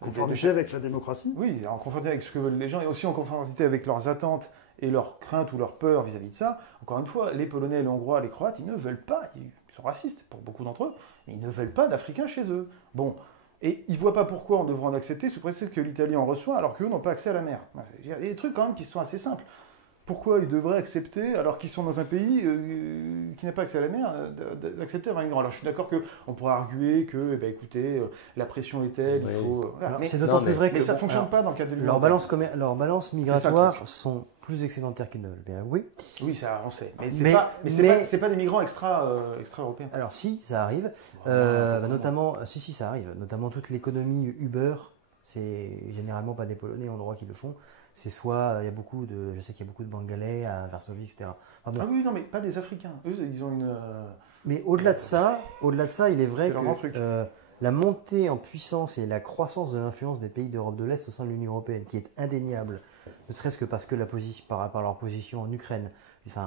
en conformité avec la démocratie. Oui, en conformité avec ce que veulent les gens, et aussi en conformité avec leurs attentes et leurs craintes ou leurs peurs vis-à-vis de ça. Encore une fois, les Polonais, les Hongrois, les Croates, ils ne veulent pas, ils sont racistes pour beaucoup d'entre eux, mais ils ne veulent pas d'Africains chez eux. Bon, et ils ne voient pas pourquoi on devrait en accepter sous prétexte que l'Italie en reçoit, alors qu'eux n'ont pas accès à la mer. Il y a des trucs quand même qui sont assez simples. Pourquoi ils devraient accepter, alors qu'ils sont dans un pays qui n'a pas accès à la mer, d'accepter un migrant? Alors je suis d'accord qu'on pourrait arguer que, écoutez, la pression est telle, il faut... Voilà. C'est d'autant plus vrai que ça ne fonctionne pas dans le cadre de l'Union. Leurs balances migratoires sont plus excédentaires qu'ils ne veulent bien avouer. Oui, ça on sait. Mais c'est pas des migrants extra-européens. Alors si, ça arrive. Notamment, si, ça arrive. Notamment toute l'économie Uber, c'est généralement pas des Polonais en droit qui le font. C'est soit, je sais qu'il y a beaucoup de Bengalais à Varsovie, etc. Ah oui, non, mais pas des Africains. Eux, ils ont une... Mais au-delà de ça, il est vrai que la montée en puissance et la croissance de l'influence des pays d'Europe de l'Est au sein de l'Union européenne, qui est indéniable, ne serait-ce que parce que par leur position en Ukraine,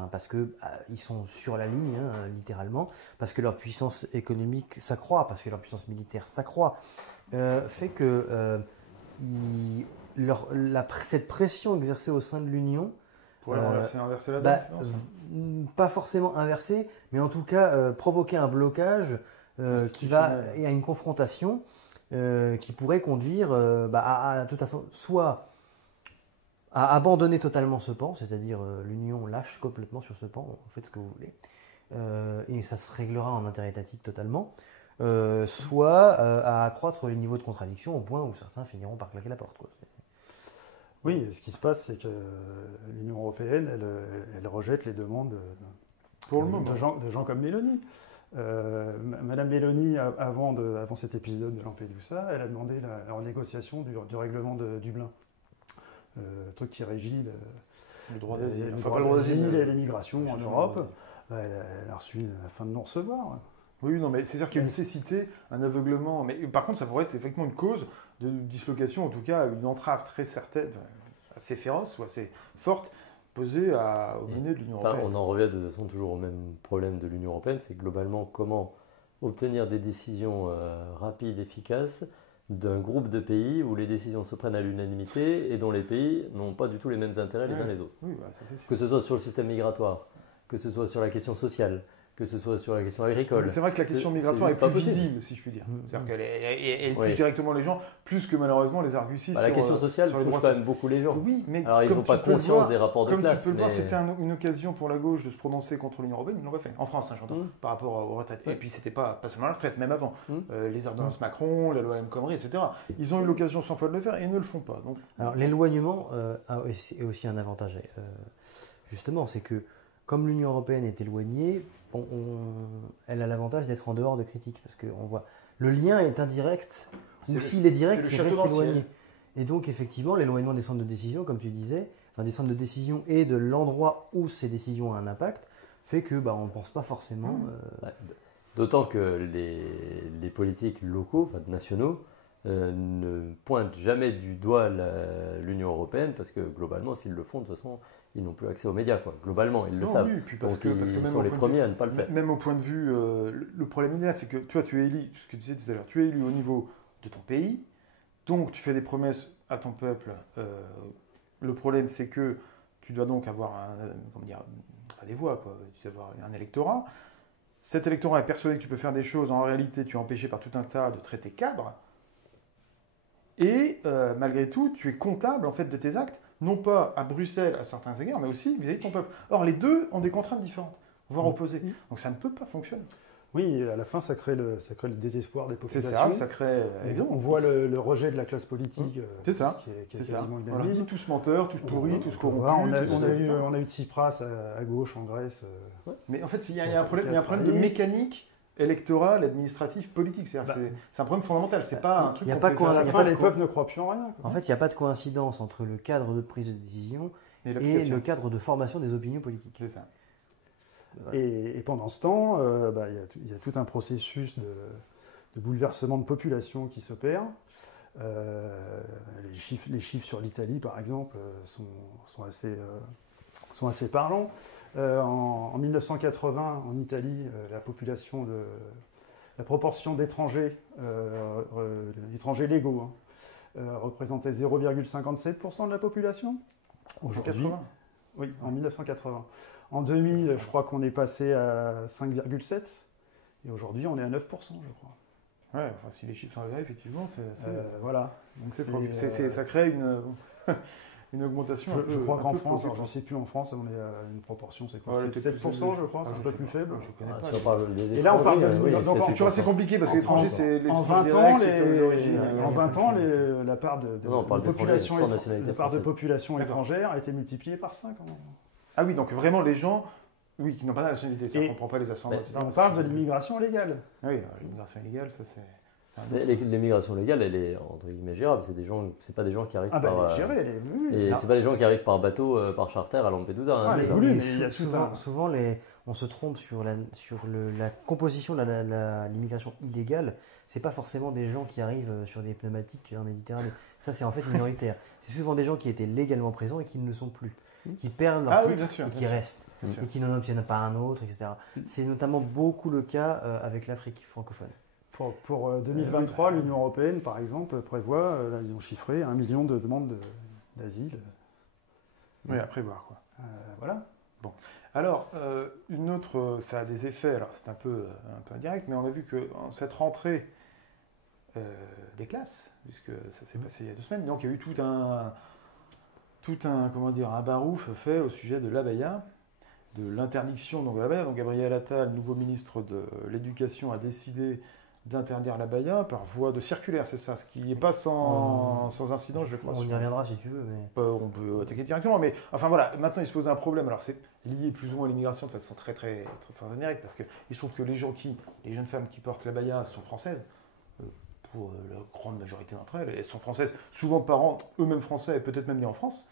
parce qu'ils sont sur la ligne, littéralement, parce que leur puissance économique s'accroît, parce que leur puissance militaire s'accroît, fait que... cette pression exercée au sein de l'Union pour inverser la donne, pas forcément inverser, mais en tout cas provoquer un blocage qui va à une confrontation qui pourrait conduire à tout à fait soit à abandonner totalement ce pan, c'est-à-dire l'Union lâche complètement sur ce pan, vous faites ce que vous voulez, et ça se réglera en interétatique totalement, soit à accroître les niveaux de contradiction au point où certains finiront par claquer la porte, quoi. Oui, ce qui se passe, c'est que l'Union européenne, elle rejette les demandes de gens comme Mélanie. Madame Mélanie, avant cet épisode de Lampedusa, elle a demandé la renégociation du règlement de Dublin, le truc qui régit le droit d'asile, et l'immigration en Europe. Elle a reçu la fin de non-recevoir. Oui, non, mais c'est sûr qu'il y a une cécité, un aveuglement. Mais par contre, ça pourrait être effectivement une cause de dislocation, en tout cas une entrave très certaine, assez féroce ou assez forte posé au mené de l'Union européenne. On en revient de toute façon toujours au même problème de l'Union européenne, c'est globalement comment obtenir des décisions rapides, efficaces, d'un groupe de pays où les décisions se prennent à l'unanimité et dont les pays n'ont pas du tout les mêmes intérêts les uns les autres. Oui, ça, c'est sûr. Que ce soit sur le système migratoire, que ce soit sur la question sociale, que ce soit sur la question agricole. C'est vrai que la question migratoire est plus visible, si je puis dire. C'est-à-dire qu'elle touche directement les gens, plus que malheureusement les arguties la question sociale touche quand même beaucoup les gens. Oui, mais alors ils n'ont pas conscience des rapports de classe. Comme tu peux le voir, c'était une occasion pour la gauche de se prononcer contre l'Union européenne, ils l'ont pas fait. En France, j'entends, par rapport aux retraites. Et puis c'était pas seulement la retraite, même avant. Les ordonnances Macron, la loi El Khomri, etc. Ils ont eu l'occasion 100 fois de le faire et ils ne le font pas. Donc... Alors l'éloignement est aussi un avantage. Justement, c'est que comme l'Union européenne est éloignée, elle a l'avantage d'être en dehors de critiques, parce qu'on voit le lien est indirect, ou s'il est direct, il reste éloigné. Et donc effectivement, l'éloignement des centres de décision, comme tu disais, des centres de décision et de l'endroit où ces décisions ont un impact, fait que on ne pense pas forcément... D'autant que les politiques locaux, nationaux, ne pointent jamais du doigt l'Union européenne, parce que globalement, s'ils le font, de toute façon, ils n'ont plus accès aux médias. Globalement, ils le savent. Oui, puis parce Donc, que ils sont les premiers à ne pas le faire. Même au point de vue, le problème là, c'est que toi, tu es élu, ce que tu disais tout à l'heure, tu es élu au niveau de ton pays, donc tu fais des promesses à ton peuple. Le problème, c'est que tu dois donc avoir des voix, quoi. Tu dois avoir un électorat. Cet électorat est persuadé que tu peux faire des choses, en réalité, tu es empêché par tout un tas de traités cadres. Et malgré tout, tu es comptable en fait de tes actes, non pas à Bruxelles à certains égards, mais aussi vis-à-vis de ton peuple. Or, les deux ont des contraintes différentes, voire opposées. Donc ça ne peut pas fonctionner. Oui, à la fin, ça crée le désespoir des populations. C'est ça, ça crée... On voit le rejet de la classe politique c'est ça, qui est quasiment on leur dit tous menteurs, tous pourris, tous corrompus. On a eu Tsipras à gauche en Grèce. Mais en fait, il y a un problème de mécanique électorale, administrative, politique. C'est un problème fondamental. C'est pas un truc. À la fin, les peuples ne croient plus en rien. En fait, il n'y a pas de coïncidence entre le cadre de prise de décision et le cadre de formation des opinions politiques. C'est ça. Et pendant ce temps, il y a tout un processus de bouleversement de population qui s'opère. Les chiffres sur l'Italie, par exemple, sont assez parlants. En 1980, en Italie, la proportion d'étrangers légaux représentait 0,57% de la population. Aujourd'hui, oui, en 1980. En 2000, je crois qu'on est passé à 5,7%. Et aujourd'hui, on est à 9%, je crois. Ouais, si les chiffres sont vrais, effectivement, voilà. Donc ça crée une augmentation. Je crois qu'en France, j'en sais plus, en France, on est à une proportion, c'est quoi, 7%, je crois, c'est un peu plus faible. Je connais pas. Et là, on parle donc, tu vois, c'est compliqué parce que l'étranger, c'est les en 20 ans, la part de population étrangère a été multipliée par 5. Ah oui, donc vraiment les gens qui n'ont pas de nationalité, ça ne comprend pas les ascendants. On parle de l'immigration légale. Oui, l'immigration illégale, ça c'est... L'immigration légale, elle est entre guillemets gérable. C'est pas des gens qui arrivent par. C'est pas des gens qui arrivent par bateau, par charter à Lampedusa. Souvent, on se trompe sur la composition de l'immigration illégale. C'est pas forcément des gens qui arrivent sur des pneumatiques en Méditerranée. Ça, c'est en fait minoritaire. C'est souvent des gens qui étaient légalement présents et qui ne le sont plus, qui perdent leur titre et qui restent, et qui n'en obtiennent pas un autre, etc. C'est notamment beaucoup le cas avec l'Afrique francophone. Pour 2023, l'Union européenne, par exemple, prévoit, ils ont chiffré 1 million de demandes d'asile. Oui, à prévoir, quoi. Voilà. Bon. Alors, une autre, ça a des effets, alors c'est un peu indirect, mais on a vu qu'en cette rentrée des classes, puisque ça s'est passé il y a 2 semaines, donc il y a eu tout un barouf fait au sujet de l'abaya, de l'interdiction de l'abaya. Donc Gabriel Attal, nouveau ministre de l'Éducation, a décidé d'interdire l'abaya par voie de circulaire, c'est ça, ce qui n'est pas sans incident, je crois. On y reviendra si tu veux. Mais... on peut attaquer directement, mais enfin voilà, maintenant il se pose un problème. Alors c'est lié plus ou moins à l'immigration de façon très indirecte, parce qu'il se trouve que les jeunes femmes qui portent l'abaya sont françaises, pour la grande majorité d'entre elles. Elles sont françaises, souvent de parents eux-mêmes français, et peut-être même nés en France,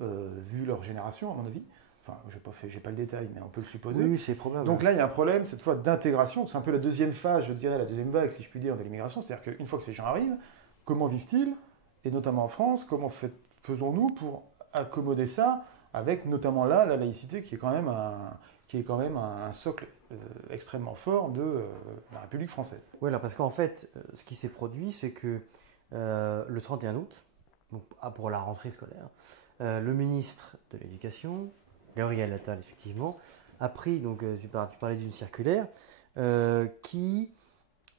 vu leur génération, à mon avis. Enfin, j'ai pas le détail, mais on peut le supposer. Oui, c'est probable. Donc là, il y a un problème, cette fois, d'intégration. C'est un peu la deuxième phase, je dirais, la deuxième vague, si je puis dire, de l'immigration. C'est-à-dire qu'une fois que ces gens arrivent, comment vivent-ils? Et notamment en France, comment faisons-nous pour accommoder ça avec notamment là la laïcité qui est quand même un socle extrêmement fort de la République française. Oui, alors parce qu'en fait, ce qui s'est produit, c'est que le 31 août, donc, pour la rentrée scolaire, le ministre de l'Éducation, Gabriel Attal, effectivement, a pris, donc tu parlais d'une circulaire, qui,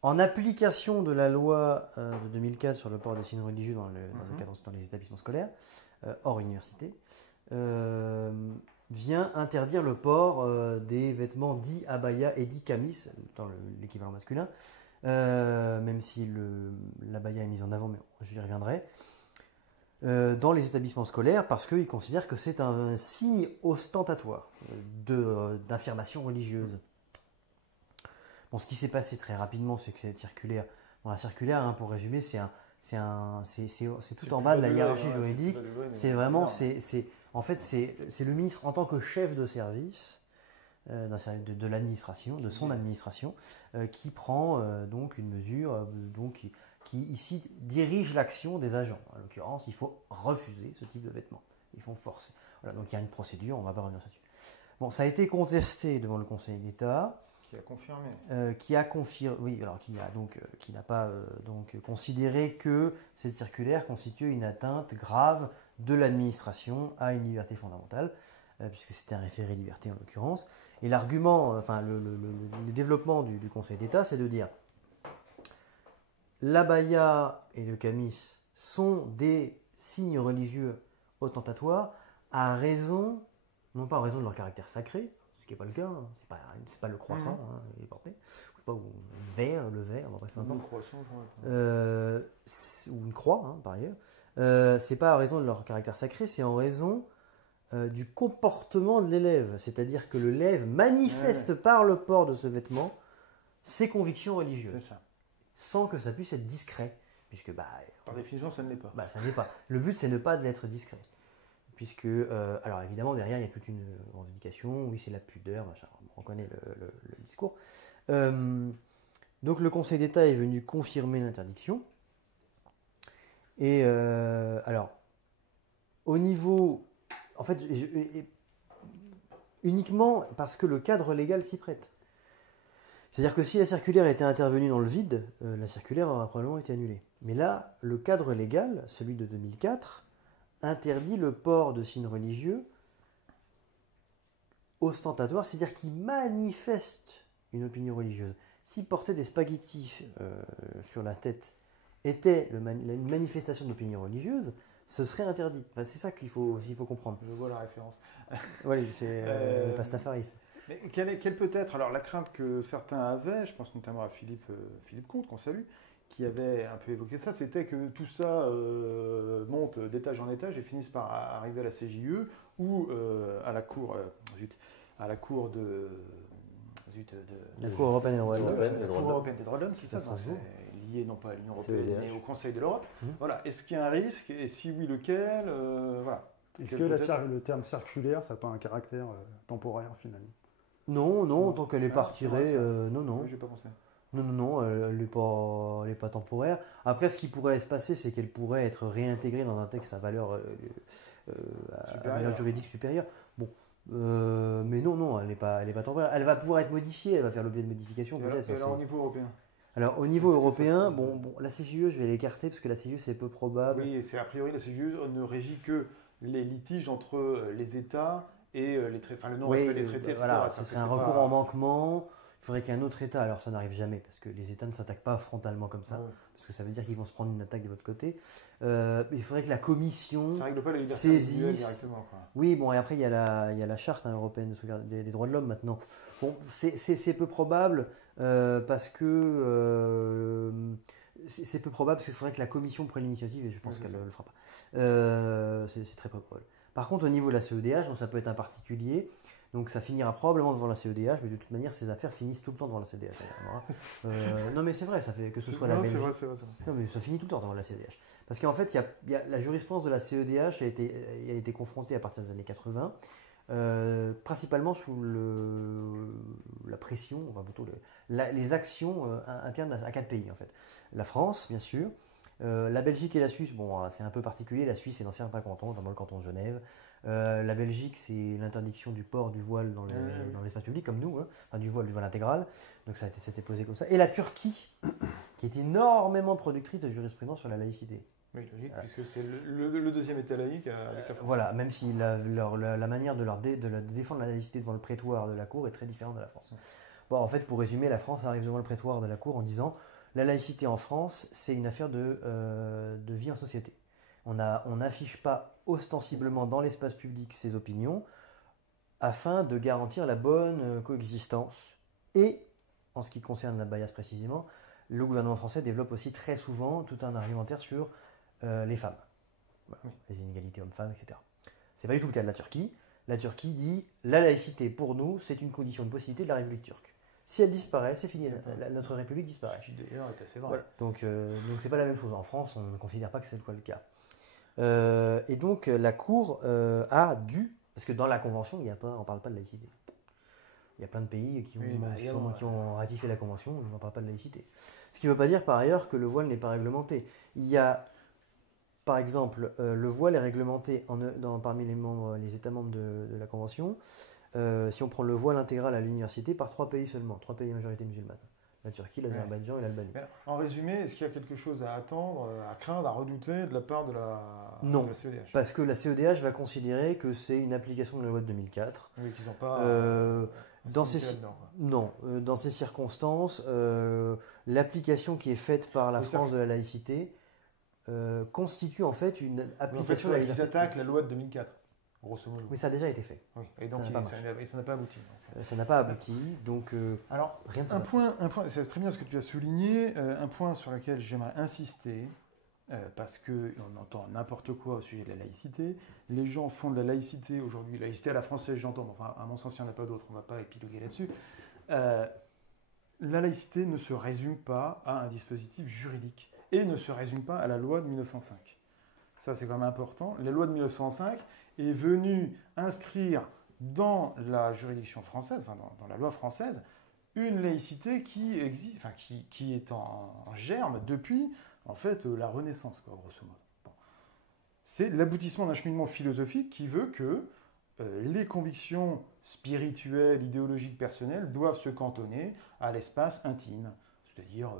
en application de la loi de 2004 sur le port des signes religieux dans les établissements scolaires, hors université, vient interdire le port des vêtements dits abaya et dits camis, dans l'équivalent masculin, même si l'abaya est mise en avant, mais j'y reviendrai, dans les établissements scolaires parce qu'ils considèrent que c'est un signe ostentatoire d'affirmation religieuse. Bon, ce qui s'est passé très rapidement, c'est que cette circulaire, la circulaire, hein, pour résumer, c'est tout en bas de la hiérarchie juridique. C'est vraiment, en fait, c'est le ministre en tant que chef de service de l'administration, de son administration, qui prend donc une mesure qui ici dirige l'action des agents. En l'occurrence, il faut refuser ce type de vêtements. Ils font forcer. Voilà, donc il y a une procédure, on ne va pas revenir là-dessus. Bon, ça a été contesté devant le Conseil d'État. Qui a confirmé. Qui n'a pas considéré que cette circulaire constituait une atteinte grave de l'administration à une liberté fondamentale, puisque c'était un référé liberté en l'occurrence. Et l'argument, le développement du Conseil d'État, c'est de dire l'abaya et le camis sont des signes religieux ostentatoires à raison, non pas en raison de leur caractère sacré, ce qui n'est pas le cas, hein, c'est pas le croissant il est porté, je sais pas, ou le verre, bref, peu importe. Ou une croix, hein, par ailleurs. C'est pas en raison de leur caractère sacré, c'est en raison du comportement de l'élève, c'est-à-dire que l'élève manifeste par le port de ce vêtement ses convictions religieuses. C'est ça. Sans que ça puisse être discret, puisque par définition ça ne l'est pas. Ça n'est pas. Le but c'est ne pas d'être discret, puisque alors évidemment derrière il y a toute une revendication, oui c'est la pudeur, machin, on connaît le discours. Donc le Conseil d'État est venu confirmer l'interdiction. Et alors au niveau, en fait, uniquement parce que le cadre légal s'y prête. C'est-à-dire que si la circulaire était intervenue dans le vide, la circulaire aurait probablement été annulée. Mais là, le cadre légal, celui de 2004, interdit le port de signes religieux ostentatoires, c'est-à-dire qui manifestent une opinion religieuse. Si porter des spaghettis sur la tête était une manifestation d'opinion religieuse, ce serait interdit. Enfin, c'est ça qu'il faut comprendre. Je vois la référence. Oui, c'est le pastafarisme. Mais quelle peut être alors la crainte que certains avaient, je pense notamment à Philippe Comte, qu'on salue, qui avait un peu évoqué ça, c'était que tout ça monte d'étage en étage et finisse par arriver à la CJUE ou à la Cour européenne des droits de l'homme. La Cour européenne des droits de l'homme, c'est ça, c'est lié non pas à l'Union européenne, mais au Conseil de l'Europe. Voilà. Est-ce qu'il y a un risque et si oui, lequel voilà. Est-ce que le terme circulaire, ça n'a pas un caractère temporaire finalement? Non, tant qu'elle n'est pas retirée, non. Oui, j'ai pas pensé. Non, elle n'est pas temporaire. Après, ce qui pourrait se passer, c'est qu'elle pourrait être réintégrée dans un texte à valeur juridique supérieure. Bon, mais non, elle n'est pas temporaire. Elle va pouvoir être modifiée, elle va faire l'objet de modifications peut-être. Et alors au niveau européen? Alors au niveau européen, la CJUE, je vais l'écarter parce que la CJUE, c'est peu probable. Oui, c'est a priori la CJUE ne régit que les litiges entre les États et le non-respect des traités, etc. Voilà, ce serait un recours en manquement. Il faudrait qu'il y ait un autre État. Alors ça n'arrive jamais parce que les États ne s'attaquent pas frontalement comme ça, parce que ça veut dire qu'ils vont se prendre une attaque de l'autre côté. Il faudrait que la Commission saisisse. Directement, quoi. Oui, bon, et après il y a la charte européenne des droits de l'homme maintenant. Bon, c'est peu probable parce que c'est peu probable parce qu'il faudrait que la Commission prenne l'initiative et je pense qu'elle ne le fera pas. C'est très peu probable. Par contre, au niveau de la CEDH, donc ça peut être un particulier. Donc ça finira probablement devant la CEDH, mais de toute manière, ces affaires finissent tout le temps devant la CEDH. Non, mais c'est vrai, ça fait que ce soit la Belgique. C'est vrai. Non, mais ça finit tout le temps devant la CEDH. Parce qu'en fait, il y a la jurisprudence de la CEDH a été confrontée à partir des années 80, principalement sous la pression, enfin plutôt les actions internes à 4 pays en fait. La France, bien sûr, La Belgique et la Suisse, bon, c'est un peu particulier. La Suisse, c'est dans certains cantons, notamment le canton de Genève. La Belgique, c'est l'interdiction du port du voile dans l'espace public, comme nous, hein. Enfin, du voile intégral. Donc ça s'était posé comme ça. Et la Turquie, qui est énormément productrice de jurisprudence sur la laïcité. Oui, logique, puisque c'est le deuxième État laïque avec la France. Voilà, même si la manière de défendre la laïcité devant le prétoire de la Cour est très différente de la France. Bon, en fait, pour résumer, la France arrive devant le prétoire de la Cour en disant la laïcité en France, c'est une affaire de vie en société. On n'affiche pas ostensiblement dans l'espace public ses opinions afin de garantir la bonne coexistence. Et, en ce qui concerne la Baïas précisément, le gouvernement français développe aussi très souvent tout un argumentaire sur les femmes, voilà, les inégalités hommes-femmes, etc. C'est pas du tout le cas de la Turquie. La Turquie dit la laïcité pour nous, c'est une condition de possibilité de la République turque. Si elle disparaît, c'est fini, notre République disparaît. D'ailleurs, c'est assez vrai. Voilà. Donc c'est pas la même chose. En France, on ne considère pas que c'est le cas. Et donc la Cour a dû, parce que dans la Convention, on ne parle pas de laïcité. Il y a plein de pays qui ont ratifié la Convention, on ne parle pas de laïcité. Ce qui ne veut pas dire par ailleurs que le voile n'est pas réglementé. Il y a, par exemple, le voile est réglementé parmi les États membres de la Convention. Si on prend le voile intégral à l'université, par 3 pays seulement, 3 pays à majorité musulmane. La Turquie, l'Azerbaïdjan et l'Albanie. En résumé, est-ce qu'il y a quelque chose à attendre, à craindre, à redouter de la part de la CEDH? Parce que la CEDH va considérer que c'est une application de la loi de 2004. Oui, qu'ils n'ont pas... dans ces circonstances, l'application qui est faite par la France de la laïcité constitue en fait une application de la liberté. Ils attaquent la loi de 2004. Grosso modo. Oui, ça a déjà été fait. Oui. Et donc, ça n'a pas abouti. Ça n'a pas abouti, donc alors, rien de un point, c'est très bien ce que tu as souligné, un point sur lequel j'aimerais insister, parce qu'on entend n'importe quoi au sujet de la laïcité. Les gens font de la laïcité aujourd'hui, laïcité à la française, j'entends, enfin, à mon sens, il n'y en a pas d'autre, on ne va pas épiloguer là-dessus. La laïcité ne se résume pas à un dispositif juridique et ne se résume pas à la loi de 1905. Ça, c'est quand même important. La loi de 1905 est venue inscrire dans la juridiction française, enfin dans la loi française, une laïcité qui existe, enfin qui est en germe depuis en fait la Renaissance, quoi, grosso modo. Bon. C'est l'aboutissement d'un cheminement philosophique qui veut que les convictions spirituelles, idéologiques, personnelles doivent se cantonner à l'espace intime, c'est-à-dire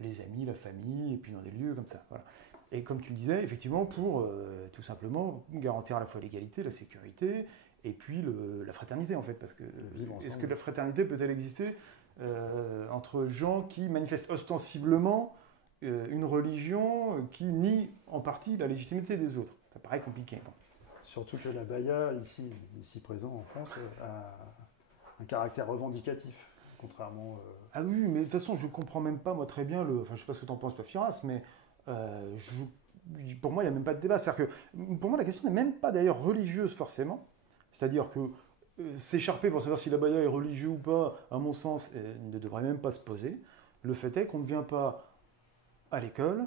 les amis, la famille, et puis dans des lieux comme ça. Voilà. Et comme tu le disais, effectivement, pour tout simplement garantir à la fois l'égalité, la sécurité, et puis la fraternité, en fait. Parce que est-ce que la fraternité peut-elle exister entre gens qui manifestent ostensiblement une religion qui nie en partie la légitimité des autres? Ça paraît compliqué. Bon. Surtout que la Baïa, ici présent en France, a un caractère revendicatif, contrairement... Ah oui, mais de toute façon, je ne comprends même pas, moi, très bien, enfin, je ne sais pas ce que tu en penses, toi, Firas, mais pour moi, il n'y a même pas de débat. C'est-à-dire que, pour moi, la question n'est même pas d'ailleurs religieuse, forcément. C'est-à-dire que s'écharper pour savoir si la Baïa est religieux ou pas, à mon sens, ne devrait même pas se poser. Le fait est qu'on ne vient pas à l'école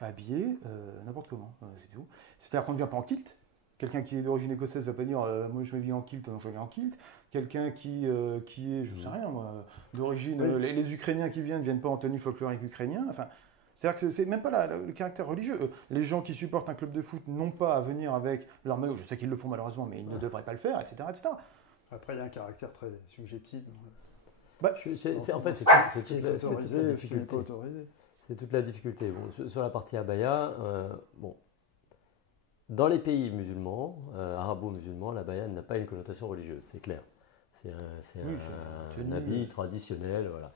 habillé n'importe comment, c'est tout. C'est-à-dire qu'on ne vient pas en kilt. Quelqu'un qui est d'origine écossaise ne va pas dire moi je viens en kilt, donc je viens en kilt. Quelqu'un qui est, je ne sais rien moi, d'origine, les Ukrainiens qui viennent pas en tenue folklorique ukrainien. Enfin, c'est-à-dire que c'est même pas le caractère religieux. Les gens qui supportent un club de foot n'ont pas à venir avec leur maillot. Je sais qu'ils le font malheureusement, mais ils ne devraient pas le faire, etc., etc. Après, il y a un caractère très subjectif. En fait, c'est toute la difficulté. C'est toute la difficulté. Bon, sur la partie abaya, dans les pays musulmans, arabo-musulmans, l'abaya n'a pas une connotation religieuse, c'est clair. C'est un habit traditionnel, voilà.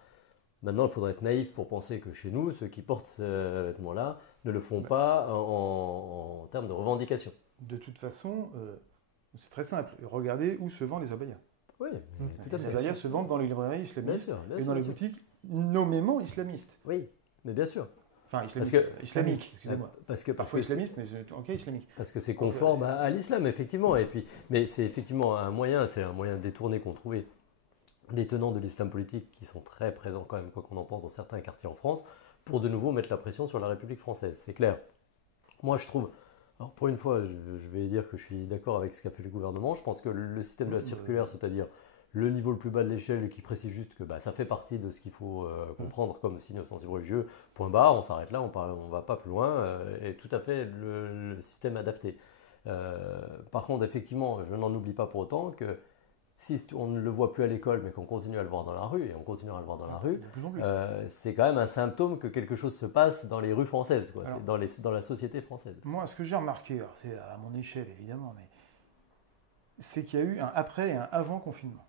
Maintenant, il faudrait être naïf pour penser que chez nous, ceux qui portent ce vêtement-là ne le font pas en termes de revendication. De toute façon, c'est très simple. Regardez où se vendent les abayas. Oui, tout à fait. Les abayas se vendent dans les librairies islamistes et dans les boutiques nommément islamistes. Oui, mais bien sûr. Enfin, islamique, excusez-moi. Parce que islamiste, mais ok, islamique. Parce que c'est conforme à l'islam, effectivement. Et puis, mais c'est effectivement un moyen détourné qu'ont trouvé les tenants de l'islam politique qui sont très présents quand même, quoi qu'on en pense, dans certains quartiers en France, pour de nouveau mettre la pression sur la République française. C'est clair. Moi, je trouve... Alors, pour une fois, je vais dire que je suis d'accord avec ce qu'a fait le gouvernement. Je pense que le système de la circulaire, c'est-à-dire le niveau le plus bas de l'échelle qui précise juste que ça fait partie de ce qu'il faut comprendre comme signe offensif religieux, point barre, on s'arrête là, on ne va pas plus loin, et tout à fait le système adapté. Par contre, effectivement, je n'en oublie pas pour autant que si on ne le voit plus à l'école, mais qu'on continue à le voir dans la rue, et on continuera à le voir dans la rue, c'est quand même un symptôme que quelque chose se passe dans les rues françaises, quoi. Alors, C'est dans la société française. Moi, ce que j'ai remarqué, alors c'est à mon échelle évidemment, mais c'est qu'il y a eu un après et un avant confinement.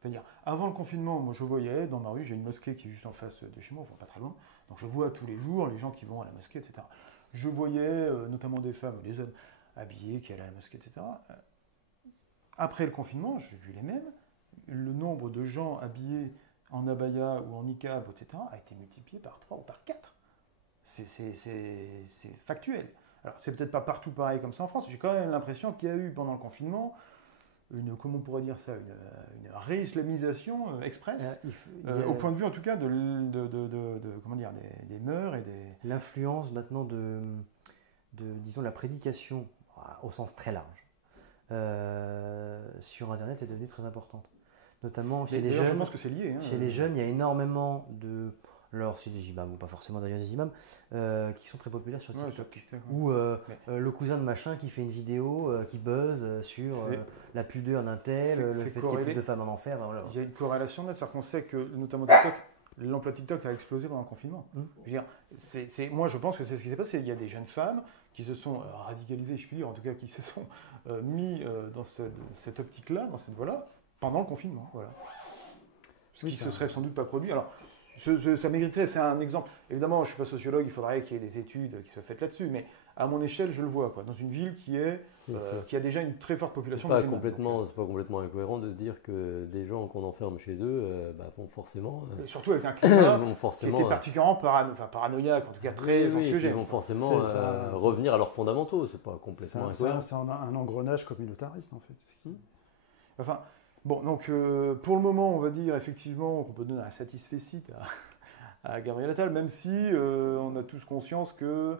C'est-à-dire, avant le confinement, moi je voyais dans ma rue, j'ai une mosquée qui est juste en face de chez moi, enfin pas très loin, donc je vois tous les jours les gens qui vont à la mosquée, etc. Je voyais notamment des femmes ou des hommes habillés qui allaient à la mosquée, etc. Après le confinement, j'ai vu les mêmes. Le nombre de gens habillés en abaya ou en niqab, etc., a été multiplié par 3 ou par 4. C'est factuel. Alors, c'est peut-être pas partout pareil comme ça en France. J'ai quand même l'impression qu'il y a eu pendant le confinement comment on pourrait dire ça, une réislamisation express, au point de vue en tout cas comment dire, des mœurs et des... L'influence maintenant disons, la prédication au sens très large sur Internet est devenue très importante. Notamment chez les jeunes. Je pense que c'est lié. Chez les jeunes, il y a énormément de... Alors, c'est des imams, ou pas forcément d'ailleurs des imams, qui sont très populaires sur TikTok. Ou le cousin de machin qui fait une vidéo qui buzz sur la pudeur d'un tel, le fait qu'il y ait plus de femmes en enfer. Voilà. Il y a une corrélation là, c'est-à-dire qu'on sait que, notamment TikTok, l'emploi TikTok a explosé pendant le confinement. Je veux dire, moi, je pense que c'est ce qui s'est passé. Il y a des jeunes femmes qui se sont radicalisées, je puis dire, en tout cas, qui se sont mis dans cette optique-là, dans cette voie-là, pendant le confinement. Voilà. Ce qui se serait sans doute pas produit. Alors, ça mériterait, c'est un exemple. Évidemment, je ne suis pas sociologue, il faudrait qu'il y ait des études qui soient faites là-dessus, mais à mon échelle, je le vois, quoi, dans une ville qui a déjà une très forte population. C'est pas complètement incohérent de se dire que des gens qu'on enferme chez eux vont forcément... surtout avec un climat qui était particulièrement paranoïaque, en tout cas très anxiogène. Ils vont forcément revenir à leurs fondamentaux, c'est pas complètement incohérent. C'est un engrenage communautariste, en fait. Enfin... Bon, donc pour le moment, on va dire effectivement qu'on peut donner un satisfecit à Gabriel Attal, même si on a tous conscience que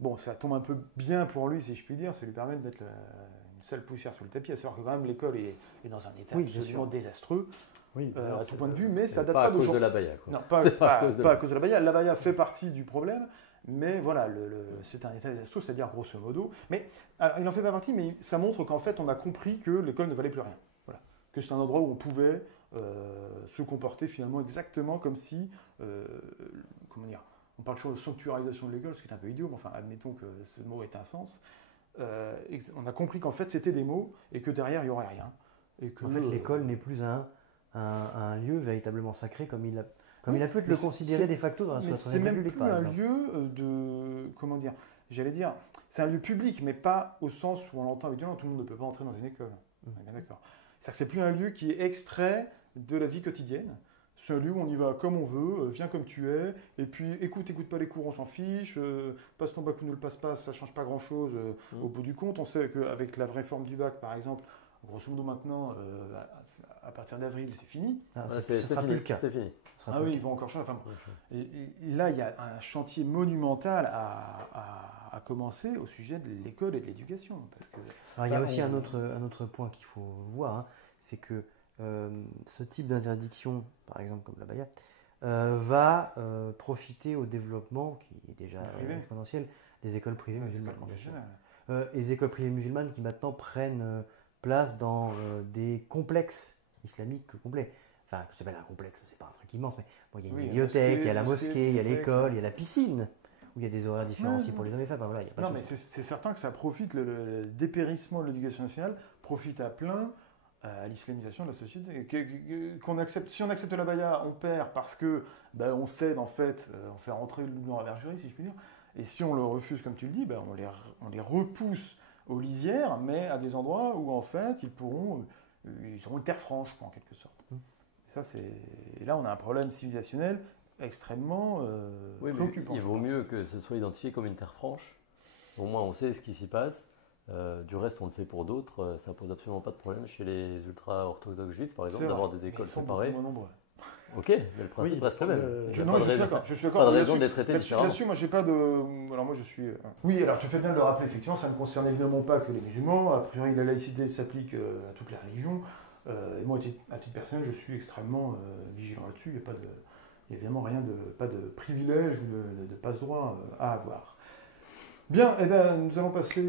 bon, ça tombe un peu bien pour lui, si je puis dire, ça lui permet de mettre une sale poussière sur le tapis, à savoir que quand même l'école est dans un état absolument désastreux à tout point de vue, mais ça date pas à cause de l'abaya. Non, pas à cause de l'abaya. L'abaya fait partie du problème. Mais voilà, c'est un état désastreux, c'est-à-dire grosso modo. Mais alors, il n'en fait pas partie, mais ça montre qu'en fait, on a compris que l'école ne valait plus rien. Voilà. Que c'est un endroit où on pouvait se comporter finalement exactement comme si, comment dire, on parle toujours de sanctuarisation de l'école, ce qui est un peu idiot, mais enfin, admettons que ce mot ait un sens. On a compris qu'en fait, c'était des mots et que derrière, il n'y aurait rien. Et que, en fait, l'école n'est plus un lieu véritablement sacré comme il a pu le considérer de facto dans la Troisième République, par exemple. C'est même plus un lieu de... Comment dire ? J'allais dire, c'est un lieu public, mais pas au sens où on l'entend habituellement. Tout le monde ne peut pas entrer dans une école. On est bien d'accord. C'est-à-dire que c'est plus un lieu qui est extrait de la vie quotidienne. C'est un lieu où on y va comme on veut, viens comme tu es, et puis écoute pas les cours, on s'en fiche, passe ton bac ou ne le passe pas, ça ne change pas grand-chose au bout du compte. On sait qu'avec la réforme du bac, par exemple, grosso modo maintenant, à partir d'avril, c'est fini. Ce ne sera plus le cas. C'est fini. Ils vont encore changer. Enfin, et là, il y a un chantier monumental à commencer au sujet de l'école et de l'éducation. Alors, il y a aussi un autre point qu'il faut voir, c'est que ce type d'interdiction, par exemple comme l'abaya, va profiter au développement, qui est déjà exponentiel, des écoles privées musulmanes. Les écoles privées musulmanes qui maintenant prennent place dans des complexes islamiques complets. Enfin, je s'appelle un complexe, c'est pas un truc immense, mais bon, il y a une bibliothèque, il y a la mosquée, il y a l'école, il y a la piscine, où il y a des horaires différenciés pour les hommes et les femmes. Enfin, voilà, il y a pas de mais c'est certain que ça profite, le dépérissement de l'éducation nationale profite à plein à l'islamisation de la société. Si on accepte l'abaya, on perd parce que on cède en fait, on fait rentrer le loup dans la bergerie, si je puis dire. Et si on le refuse, comme tu le dis, on les repousse aux lisières, mais à des endroits où en fait ils auront une terre franche, quoi, en quelque sorte. Et là, on a un problème civilisationnel extrêmement préoccupant. Il vaut mieux que ce soit identifié comme une terre franche. Au moins, on sait ce qui s'y passe. Du reste, on le fait pour d'autres. Ça pose absolument pas de problème chez les ultra-orthodoxes juifs, par exemple, d'avoir des écoles séparées. Ok, mais le principe reste le même. Je suis d'accord. Pas de raison de les traiter différemment. Là-dessus, moi, j'ai pas de. Alors, moi, je suis. Oui, alors tu fais bien de le rappeler. Effectivement, ça ne concerne évidemment pas que les musulmans. A priori, la laïcité s'applique à toutes les religions. Et moi, à titre personnel, je suis extrêmement vigilant là-dessus. Il n'y a évidemment pas de privilège ou de passe-droit à avoir. Bien, eh bien, nous allons passer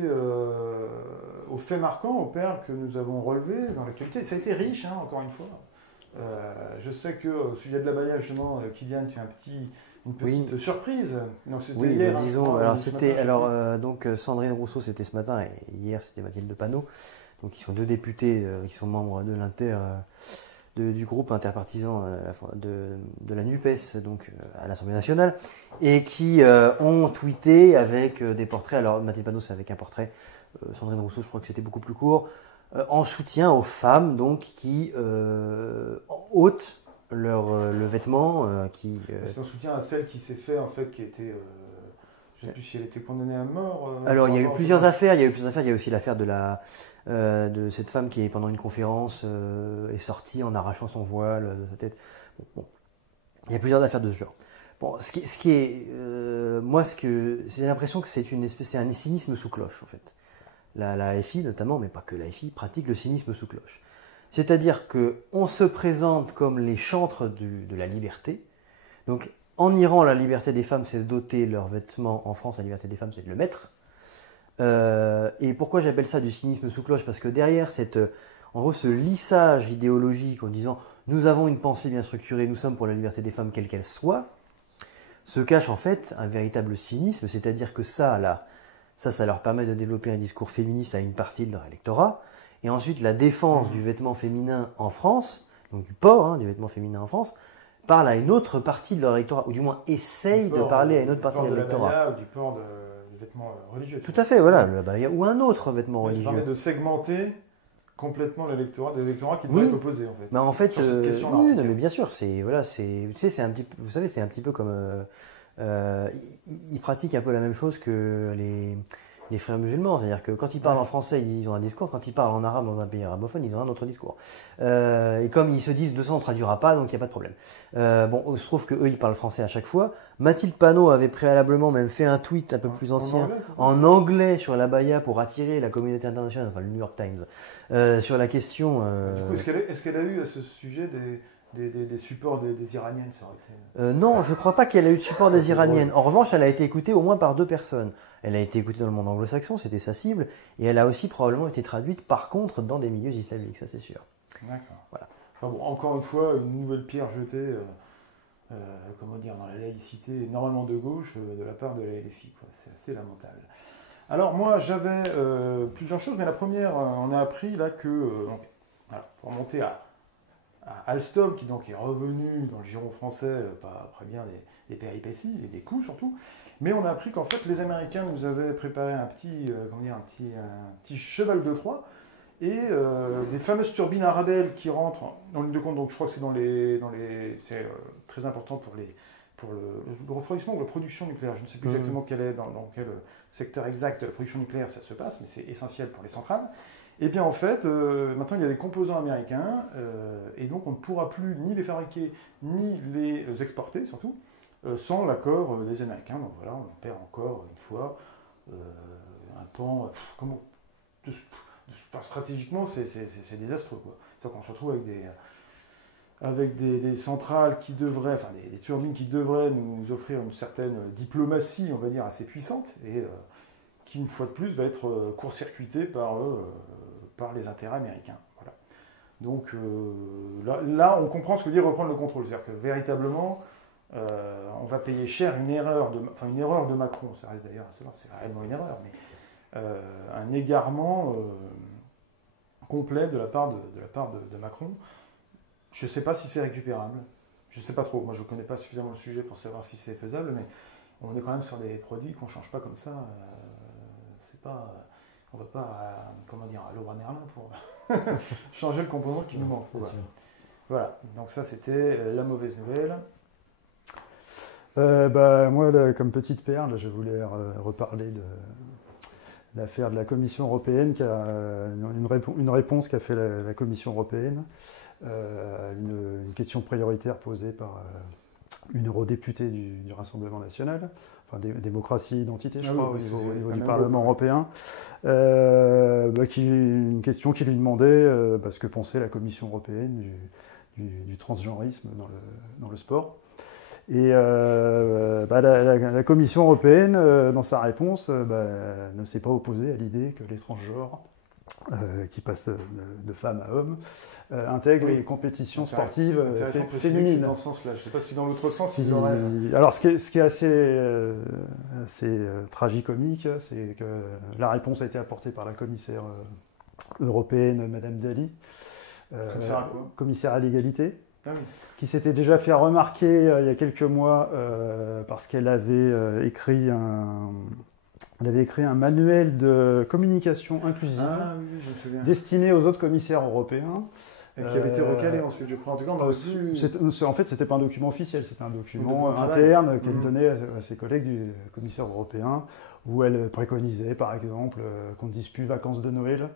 aux faits marquants, aux perles que nous avons relevées dans l'actualité. Ça a été riche, hein, encore une fois. Je sais qu'au sujet de l'abaya, justement, Kylian, tu as une petite surprise. Donc, oui, hier, disons, alors c'était, donc Sandrine Rousseau, c'était ce matin, et hier, c'était Mathilde Panot. Donc, ils sont deux députés qui sont membres de du groupe interpartisan de la NUPES, donc à l'Assemblée nationale, et qui ont tweeté avec des portraits. Alors, Mathilde Panot, c'est avec un portrait. Sandrine Rousseau, je crois que c'était beaucoup plus court, en soutien aux femmes, donc qui ôtent le vêtement, C'est un soutien à celle qui s'est fait, en fait, qui était. Je ne sais plus si elle était condamnée à mort. Alors, il y a eu plusieurs affaires. Il y a aussi l'affaire de cette femme qui, pendant une conférence, est sortie en arrachant son voile de sa tête. Bon. Il y a plusieurs affaires de ce genre. Bon, j'ai l'impression que c'est un cynisme sous cloche, en fait. La FI, notamment, mais pas que la FI, pratique le cynisme sous cloche. C'est-à-dire qu'on se présente comme les chantres de la liberté. Donc, en Iran, la liberté des femmes, c'est de doter leurs vêtements. En France, la liberté des femmes, c'est de le mettre. Et pourquoi j'appelle ça du cynisme sous cloche? Parce que derrière en gros, ce lissage idéologique en disant « nous avons une pensée bien structurée, nous sommes pour la liberté des femmes, quelle qu'elle soit », se cache en fait un véritable cynisme, c'est-à-dire que ça leur permet de développer un discours féministe à une partie de leur électorat, et ensuite la défense du vêtement féminin en France, donc du port du vêtement féminin en France, parle à une autre partie de leur électorat, ou du moins essaye de parler à une autre partie de l'électorat. Du port de vêtements religieux. Tout à fait, voilà, ou un autre vêtement religieux. Ça permet de segmenter complètement l'électorat, des électorats qui devraient être opposés, en fait. Mais en fait, oui, mais bien sûr, c'est un petit peu comme ils pratiquent un peu la même chose que les frères musulmans, c'est-à-dire que quand ils parlent en français, ils ont un discours, quand ils parlent en arabe dans un pays arabophone, ils ont un autre discours. Et comme ils se disent 200 on ne traduira pas, donc il n'y a pas de problème. Il se trouve qu'eux, ils parlent français à chaque fois. Mathilde Panot avait préalablement même fait un tweet un peu plus ancien en anglais sur l'abaya pour attirer la communauté internationale, enfin le New York Times, sur la question. Du coup, est-ce qu'elle a eu à ce sujet des supports des Iraniennes, ça aurait été... Non, je ne crois pas qu'elle ait eu de support des Iraniennes. En revanche, elle a été écoutée au moins par 2 personnes. Elle a été écoutée dans le monde anglo-saxon, c'était sa cible, et elle a aussi probablement été traduite par contre dans des milieux islamiques, ça c'est sûr. D'accord. Voilà. Enfin bon, encore une fois, une nouvelle pierre jetée dans la laïcité, normalement de gauche, de la part de la LFI. C'est assez lamentable. Alors moi, j'avais plusieurs choses, mais la première, on a appris là que, pour remonter à Alstom, qui donc est revenu dans le giron français, pas après bien des péripéties, et des coups surtout, mais on a appris qu'en fait les Américains nous avaient préparé un petit cheval de Troie, et des fameuses turbines Arabelle qui rentrent en ligne de compte, donc je crois que c'est c'est très important pour le refroidissement ou la production nucléaire. Je ne sais plus exactement dans quel secteur exact de la production nucléaire ça se passe, mais c'est essentiel pour les centrales. Et bien en fait, maintenant il y a des composants américains, et donc on ne pourra plus ni les fabriquer, ni les exporter surtout, sans l'accord des Américains. Donc voilà, on en perd encore une fois un pan. Stratégiquement, c'est désastreux, quoi. C'est-à-dire qu'on se retrouve avec des centrales qui devraient, enfin des turbines qui devraient nous offrir une certaine diplomatie, on va dire, assez puissante, et qui une fois de plus va être court-circuitée par les intérêts américains. Voilà. Donc là, on comprend ce que veut dire reprendre le contrôle. C'est-à-dire que véritablement, on va payer cher une erreur de Macron. Ça reste d'ailleurs, c'est réellement une erreur, mais un égarement complet de la part de Macron. Je ne sais pas si c'est récupérable. Je ne sais pas trop. Moi, je ne connais pas suffisamment le sujet pour savoir si c'est faisable, mais on est quand même sur des produits qu'on ne change pas comme ça. On ne va pas à Leroy Merlin pour changer le composant qui nous manque. Voilà. Donc ça, c'était la mauvaise nouvelle. Moi, comme petite perle, je voulais reparler de l'affaire de la Commission européenne, qui a une réponse qu'a fait la Commission européenne, une question prioritaire posée par une eurodéputée du Rassemblement national, enfin démocratie, identité, je crois, au niveau du Parlement européen, Une question qui lui demandait ce que pensait la Commission européenne du transgenrisme dans le sport. Et la Commission européenne, dans sa réponse, ne s'est pas opposée à l'idée que les transgenres, qui passent de femmes à hommes, intègrent les compétitions sportives féminines. Dans ce sens-là. Je ne sais pas si dans l'autre sens, Alors, ce qui est assez tragicomique, c'est que la réponse a été apportée par la commissaire européenne, Madame Dalli, commissaire à l'égalité. Ah oui. Qui s'était déjà fait remarquer il y a quelques mois parce qu'elle avait écrit un manuel de communication inclusive destiné aux autres commissaires européens. Et qui avait été recalé ensuite, je crois. En tout cas, on a aussi... En fait, c'était pas un document officiel, c'était un document interne qu'elle donnait à ses collègues du commissaire européen, où elle préconisait, par exemple, qu'on ne dise plus vacances de Noël,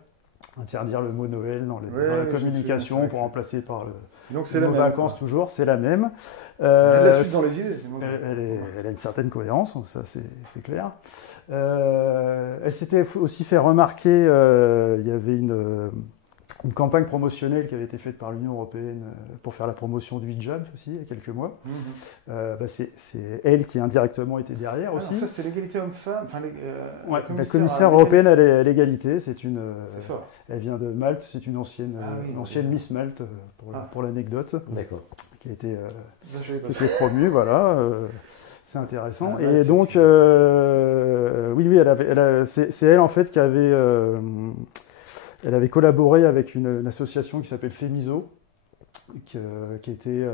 interdire le mot Noël dans la communication pour remplacer par le mot vacances toujours, c'est la même. Elle la suite dans les idées. Elle a une certaine cohérence, ça c'est clair. Elle s'était aussi fait remarquer, il y avait une campagne promotionnelle qui avait été faite par l'Union européenne pour faire la promotion du hijab aussi, il y a quelques mois. C'est elle qui indirectement était derrière aussi. Ça, c'est l'égalité homme-femme. La commissaire européenne à l'égalité, c'est fort. Elle vient de Malte, c'est une ancienne Miss Malte, pour l'anecdote. D'accord. Qui a été promue, voilà. C'est intéressant. Et donc, c'est elle en fait qui avait... Elle avait collaboré avec une association qui s'appelle Femiso, qui était,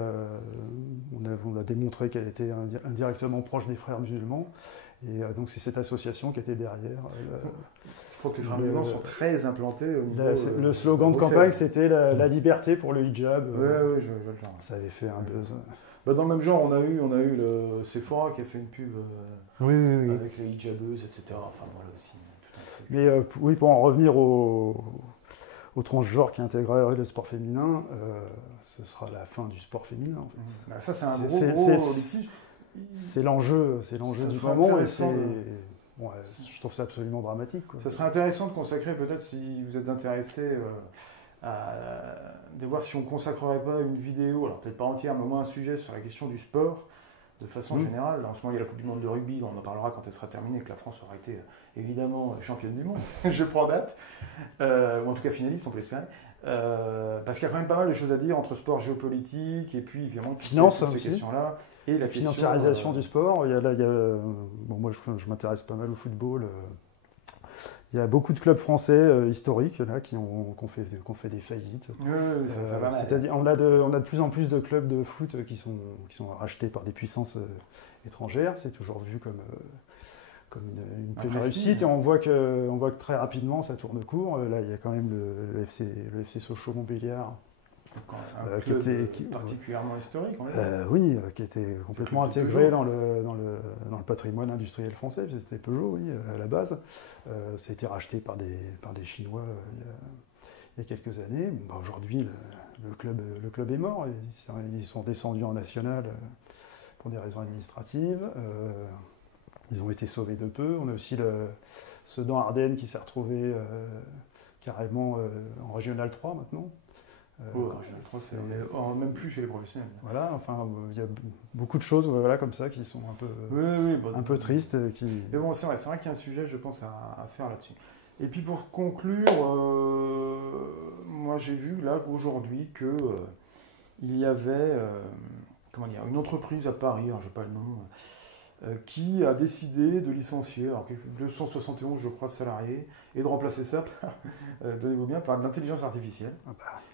on a démontré qu'elle était indirectement proche des frères musulmans, et donc c'est cette association qui était derrière. Je crois que les frères musulmans sont très implantés au niveau... Le slogan de campagne, c'était la liberté pour le hijab. Oui, je vois le genre. Ça avait fait un buzz. Dans le même genre, on a eu le Sephora qui a fait une pub avec les hijabeuses, etc. Enfin, voilà aussi. Mais pour en revenir au transgenre qui intégrerait le sport féminin, ce sera la fin du sport féminin. En fait. Ça, c'est un gros litige. C'est l'enjeu du moment et je trouve ça absolument dramatique. Ça serait intéressant de consacrer, peut-être si vous êtes intéressé, de voir si on ne consacrerait pas une vidéo, alors peut-être pas entière, mais au moins un sujet sur la question du sport. De façon générale, en ce moment il y a la Coupe du Monde de rugby, on en parlera quand elle sera terminée, que la France aura été évidemment championne du monde, je prends date, ou en tout cas finaliste, on peut l'espérer, parce qu'il y a quand même pas mal de choses à dire entre sport géopolitique et puis évidemment ces questions-là, et la financiarisation du sport. Moi je m'intéresse pas mal au football. Il y a beaucoup de clubs français historiques là, qui ont fait des faillites. Ça va mal. C'est-à-dire, on a de plus en plus de clubs de foot qui sont rachetés par des puissances étrangères. C'est toujours vu comme une pleine réussite. Et on voit que très rapidement ça tourne court. Là, il y a quand même le FC Sochaux-Montbéliard. Un club particulièrement historique, on qui était complètement intégré dans le patrimoine industriel français. C'était Peugeot, à la base. Ça a été racheté par des Chinois il y a quelques années. Aujourd'hui, le club est mort. Ils sont descendus en national pour des raisons administratives. Ils ont été sauvés de peu. On a aussi Sedan-Ardennes qui s'est retrouvé carrément en Régional 3 maintenant. Même plus chez les professionnels. Voilà, enfin, il y a beaucoup de choses comme ça qui sont un peu tristes. Mais bon, c'est vrai qu'il y a un sujet, je pense, à faire là-dessus. Et puis pour conclure, moi j'ai vu là aujourd'hui que il y avait une entreprise à Paris, je n'ai pas le nom, qui a décidé de licencier 271, je crois, salariés et de remplacer ça, tenez-vous bien, par de l'intelligence artificielle.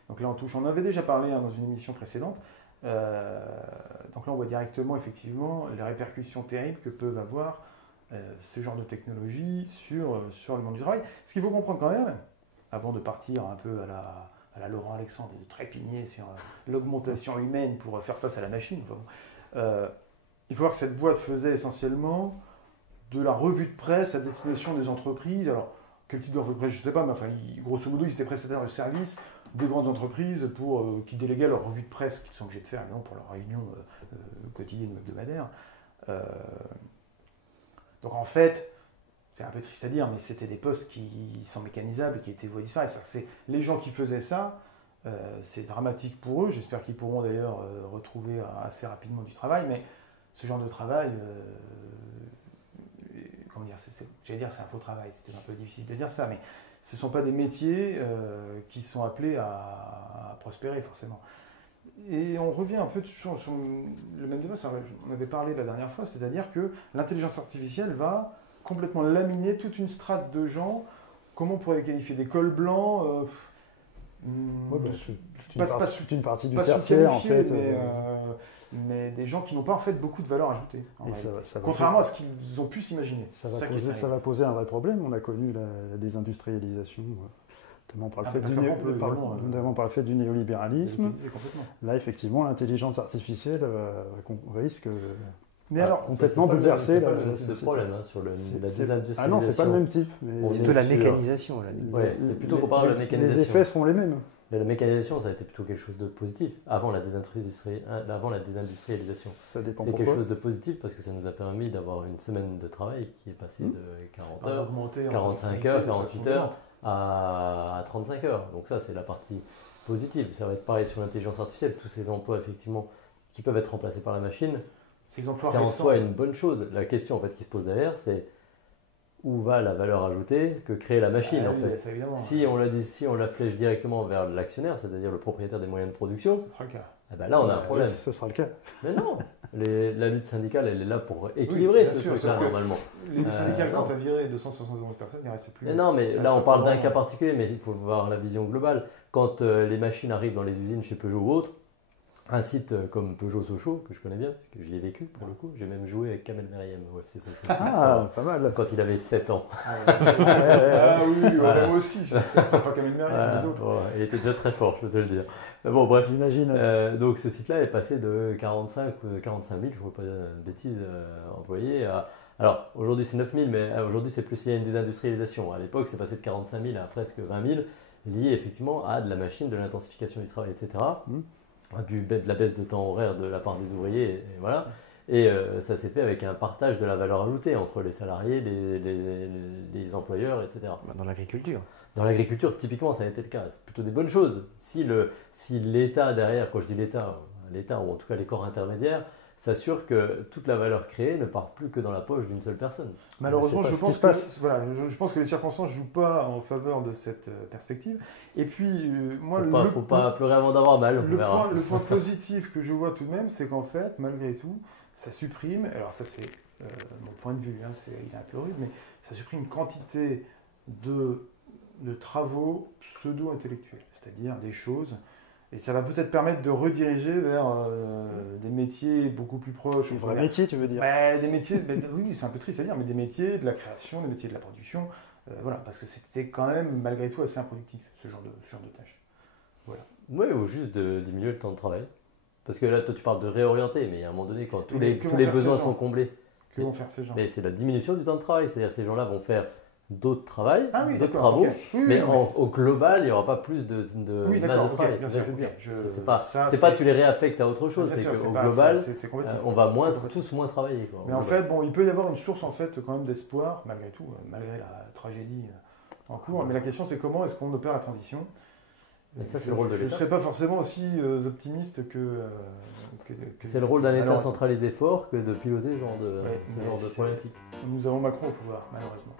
Donc là, on avait déjà parlé dans une émission précédente. Donc là, on voit directement, effectivement, les répercussions terribles que peuvent avoir ce genre de technologie sur le monde du travail. Ce qu'il faut comprendre quand même, avant de partir un peu à la Laurent Alexandre et de trépigner sur l'augmentation humaine pour faire face à la machine, il faut voir que cette boîte faisait essentiellement de la revue de presse à destination des entreprises. Alors, quel type de revue de presse, je ne sais pas, mais grosso modo, ils étaient prestataires de services des grandes entreprises qui déléguaient leur revue de presse qu'ils sont obligés de faire, évidemment, pour leurs réunions quotidiennes ou hebdomadaires. Donc, en fait, c'est un peu triste à dire, mais c'était des postes qui sont mécanisables et qui étaient voués à disparaître. C'est les gens qui faisaient ça, c'est dramatique pour eux. J'espère qu'ils pourront d'ailleurs retrouver assez rapidement du travail, mais ce genre de travail, comment dire, j'allais dire c'est un faux travail, c'était un peu difficile de dire ça, mais ce ne sont pas des métiers qui sont appelés à prospérer forcément. Et on revient un peu sur le même débat, on avait parlé la dernière fois, c'est-à-dire que l'intelligence artificielle va complètement laminer toute une strate de gens. Comment on pourrait les qualifier? Des cols blancs c'est une partie du tertiaire en fait. Mais des gens qui n'ont pas en fait beaucoup de valeur ajoutée. Contrairement à ce qu'ils ont pu s'imaginer. Ça va poser un vrai problème. On a connu la désindustrialisation, notamment par le fait du néolibéralisme. Là, effectivement, l'intelligence artificielle risque complètement bouleverser le problème sur la désindustrialisation. Ah non, c'est pas le même type. C'est plutôt la mécanisation. C'est plutôt comparable à la mécanisation. Les effets seront les mêmes. Mais la mécanisation, ça a été plutôt quelque chose de positif. Avant la désindustrialisation, ça dépend c'est quelque chose de positif parce que ça nous a permis d'avoir une semaine de travail qui est passée de 40 heures, 45 heures, 48 heures à 35 heures. Donc ça, c'est la partie positive. Ça va être pareil sur l'intelligence artificielle. Tous ces emplois, effectivement, qui peuvent être remplacés par la machine, c'est en soi une bonne chose. La question en fait, qui se pose derrière, c'est où va la valeur ajoutée que crée la machine en fait. Si on la flèche directement vers l'actionnaire, c'est-à-dire le propriétaire des moyens de production, ce sera le cas. Là on a un problème. Ce sera le cas. Mais non, la lutte syndicale elle est là pour équilibrer ce truc-là normalement. Les luttes syndicales, quand tu as viré 271 personnes, il ne restait plus. Mais non, mais là on parle d'un cas particulier, mais il faut voir la vision globale. Quand les machines arrivent dans les usines chez Peugeot ou autres, un site comme Peugeot Sochaux, que je connais bien, parce que j'y ai vécu pour le coup, j'ai même joué avec Kamel Meriem au FC Sochaux. Pas mal. Quand il avait 7 ans. Moi aussi, c'est pas Kamel Meriem, mais d'autres. Il était déjà très fort, je peux te le dire. Mais bon, bref. J'imagine. Donc ce site-là est passé de 45 000, je ne vois pas de bêtises, employés à... Alors aujourd'hui c'est 9 000, mais aujourd'hui c'est plus lié à une désindustrialisation. À l'époque c'est passé de 45 000 à presque 20 000, lié effectivement à de la machine, de l'intensification du travail, etc. De la baisse de temps horaire de la part des ouvriers, et voilà. Et ça s'est fait avec un partage de la valeur ajoutée entre les salariés, les employeurs, etc. Dans l'agriculture. Dans l'agriculture, typiquement, ça a été le cas. C'est plutôt des bonnes choses. Si l'État derrière, quand je dis l'État, ou en tout cas les corps intermédiaires, s'assure que toute la valeur créée ne part plus que dans la poche d'une seule personne. Malheureusement, je pense que les circonstances ne jouent pas en faveur de cette perspective. Et puis, moi, il ne faut pas pleurer avant d'avoir mal. Le point positif que je vois tout de même, c'est qu'en fait, malgré tout, ça supprime, alors ça c'est mon point de vue, il est un peu rude, mais ça supprime une quantité de travaux pseudo-intellectuels, c'est-à-dire des choses. Et ça va peut-être permettre de rediriger vers des métiers beaucoup plus proches. Des vrais métiers, tu veux dire? Des métiers, oui, c'est un peu triste à dire, mais des métiers de la création, des métiers de la production. Voilà, parce que c'était quand même, malgré tout, assez improductif, ce genre de tâches. Voilà. Oui, ou juste de diminuer le temps de travail. Parce que là, toi, tu parles de réorienter, mais à un moment donné, quand tous les besoins sont comblés, que vont faire ces gens? C'est la diminution du temps de travail. C'est-à-dire que ces gens-là vont faire d'autres d'autres travaux, okay. Mais au global, il n'y aura pas plus de masse de travail. Bien sûr, c'est pas tu les réaffectes à autre chose, c'est qu'au global, on va tous moins travailler. Quoi, mais en fait, il peut y avoir une source en fait quand même d'espoir, malgré tout, malgré la tragédie en cours. Mais la question, c'est comment est-ce qu'on opère la transition? Et ça, c'est le rôle de l'État. Je ne serais pas forcément aussi optimiste que c'est le rôle d'un État centralisé fort que de piloter ce genre de problématique. Nous avons Macron au pouvoir, malheureusement.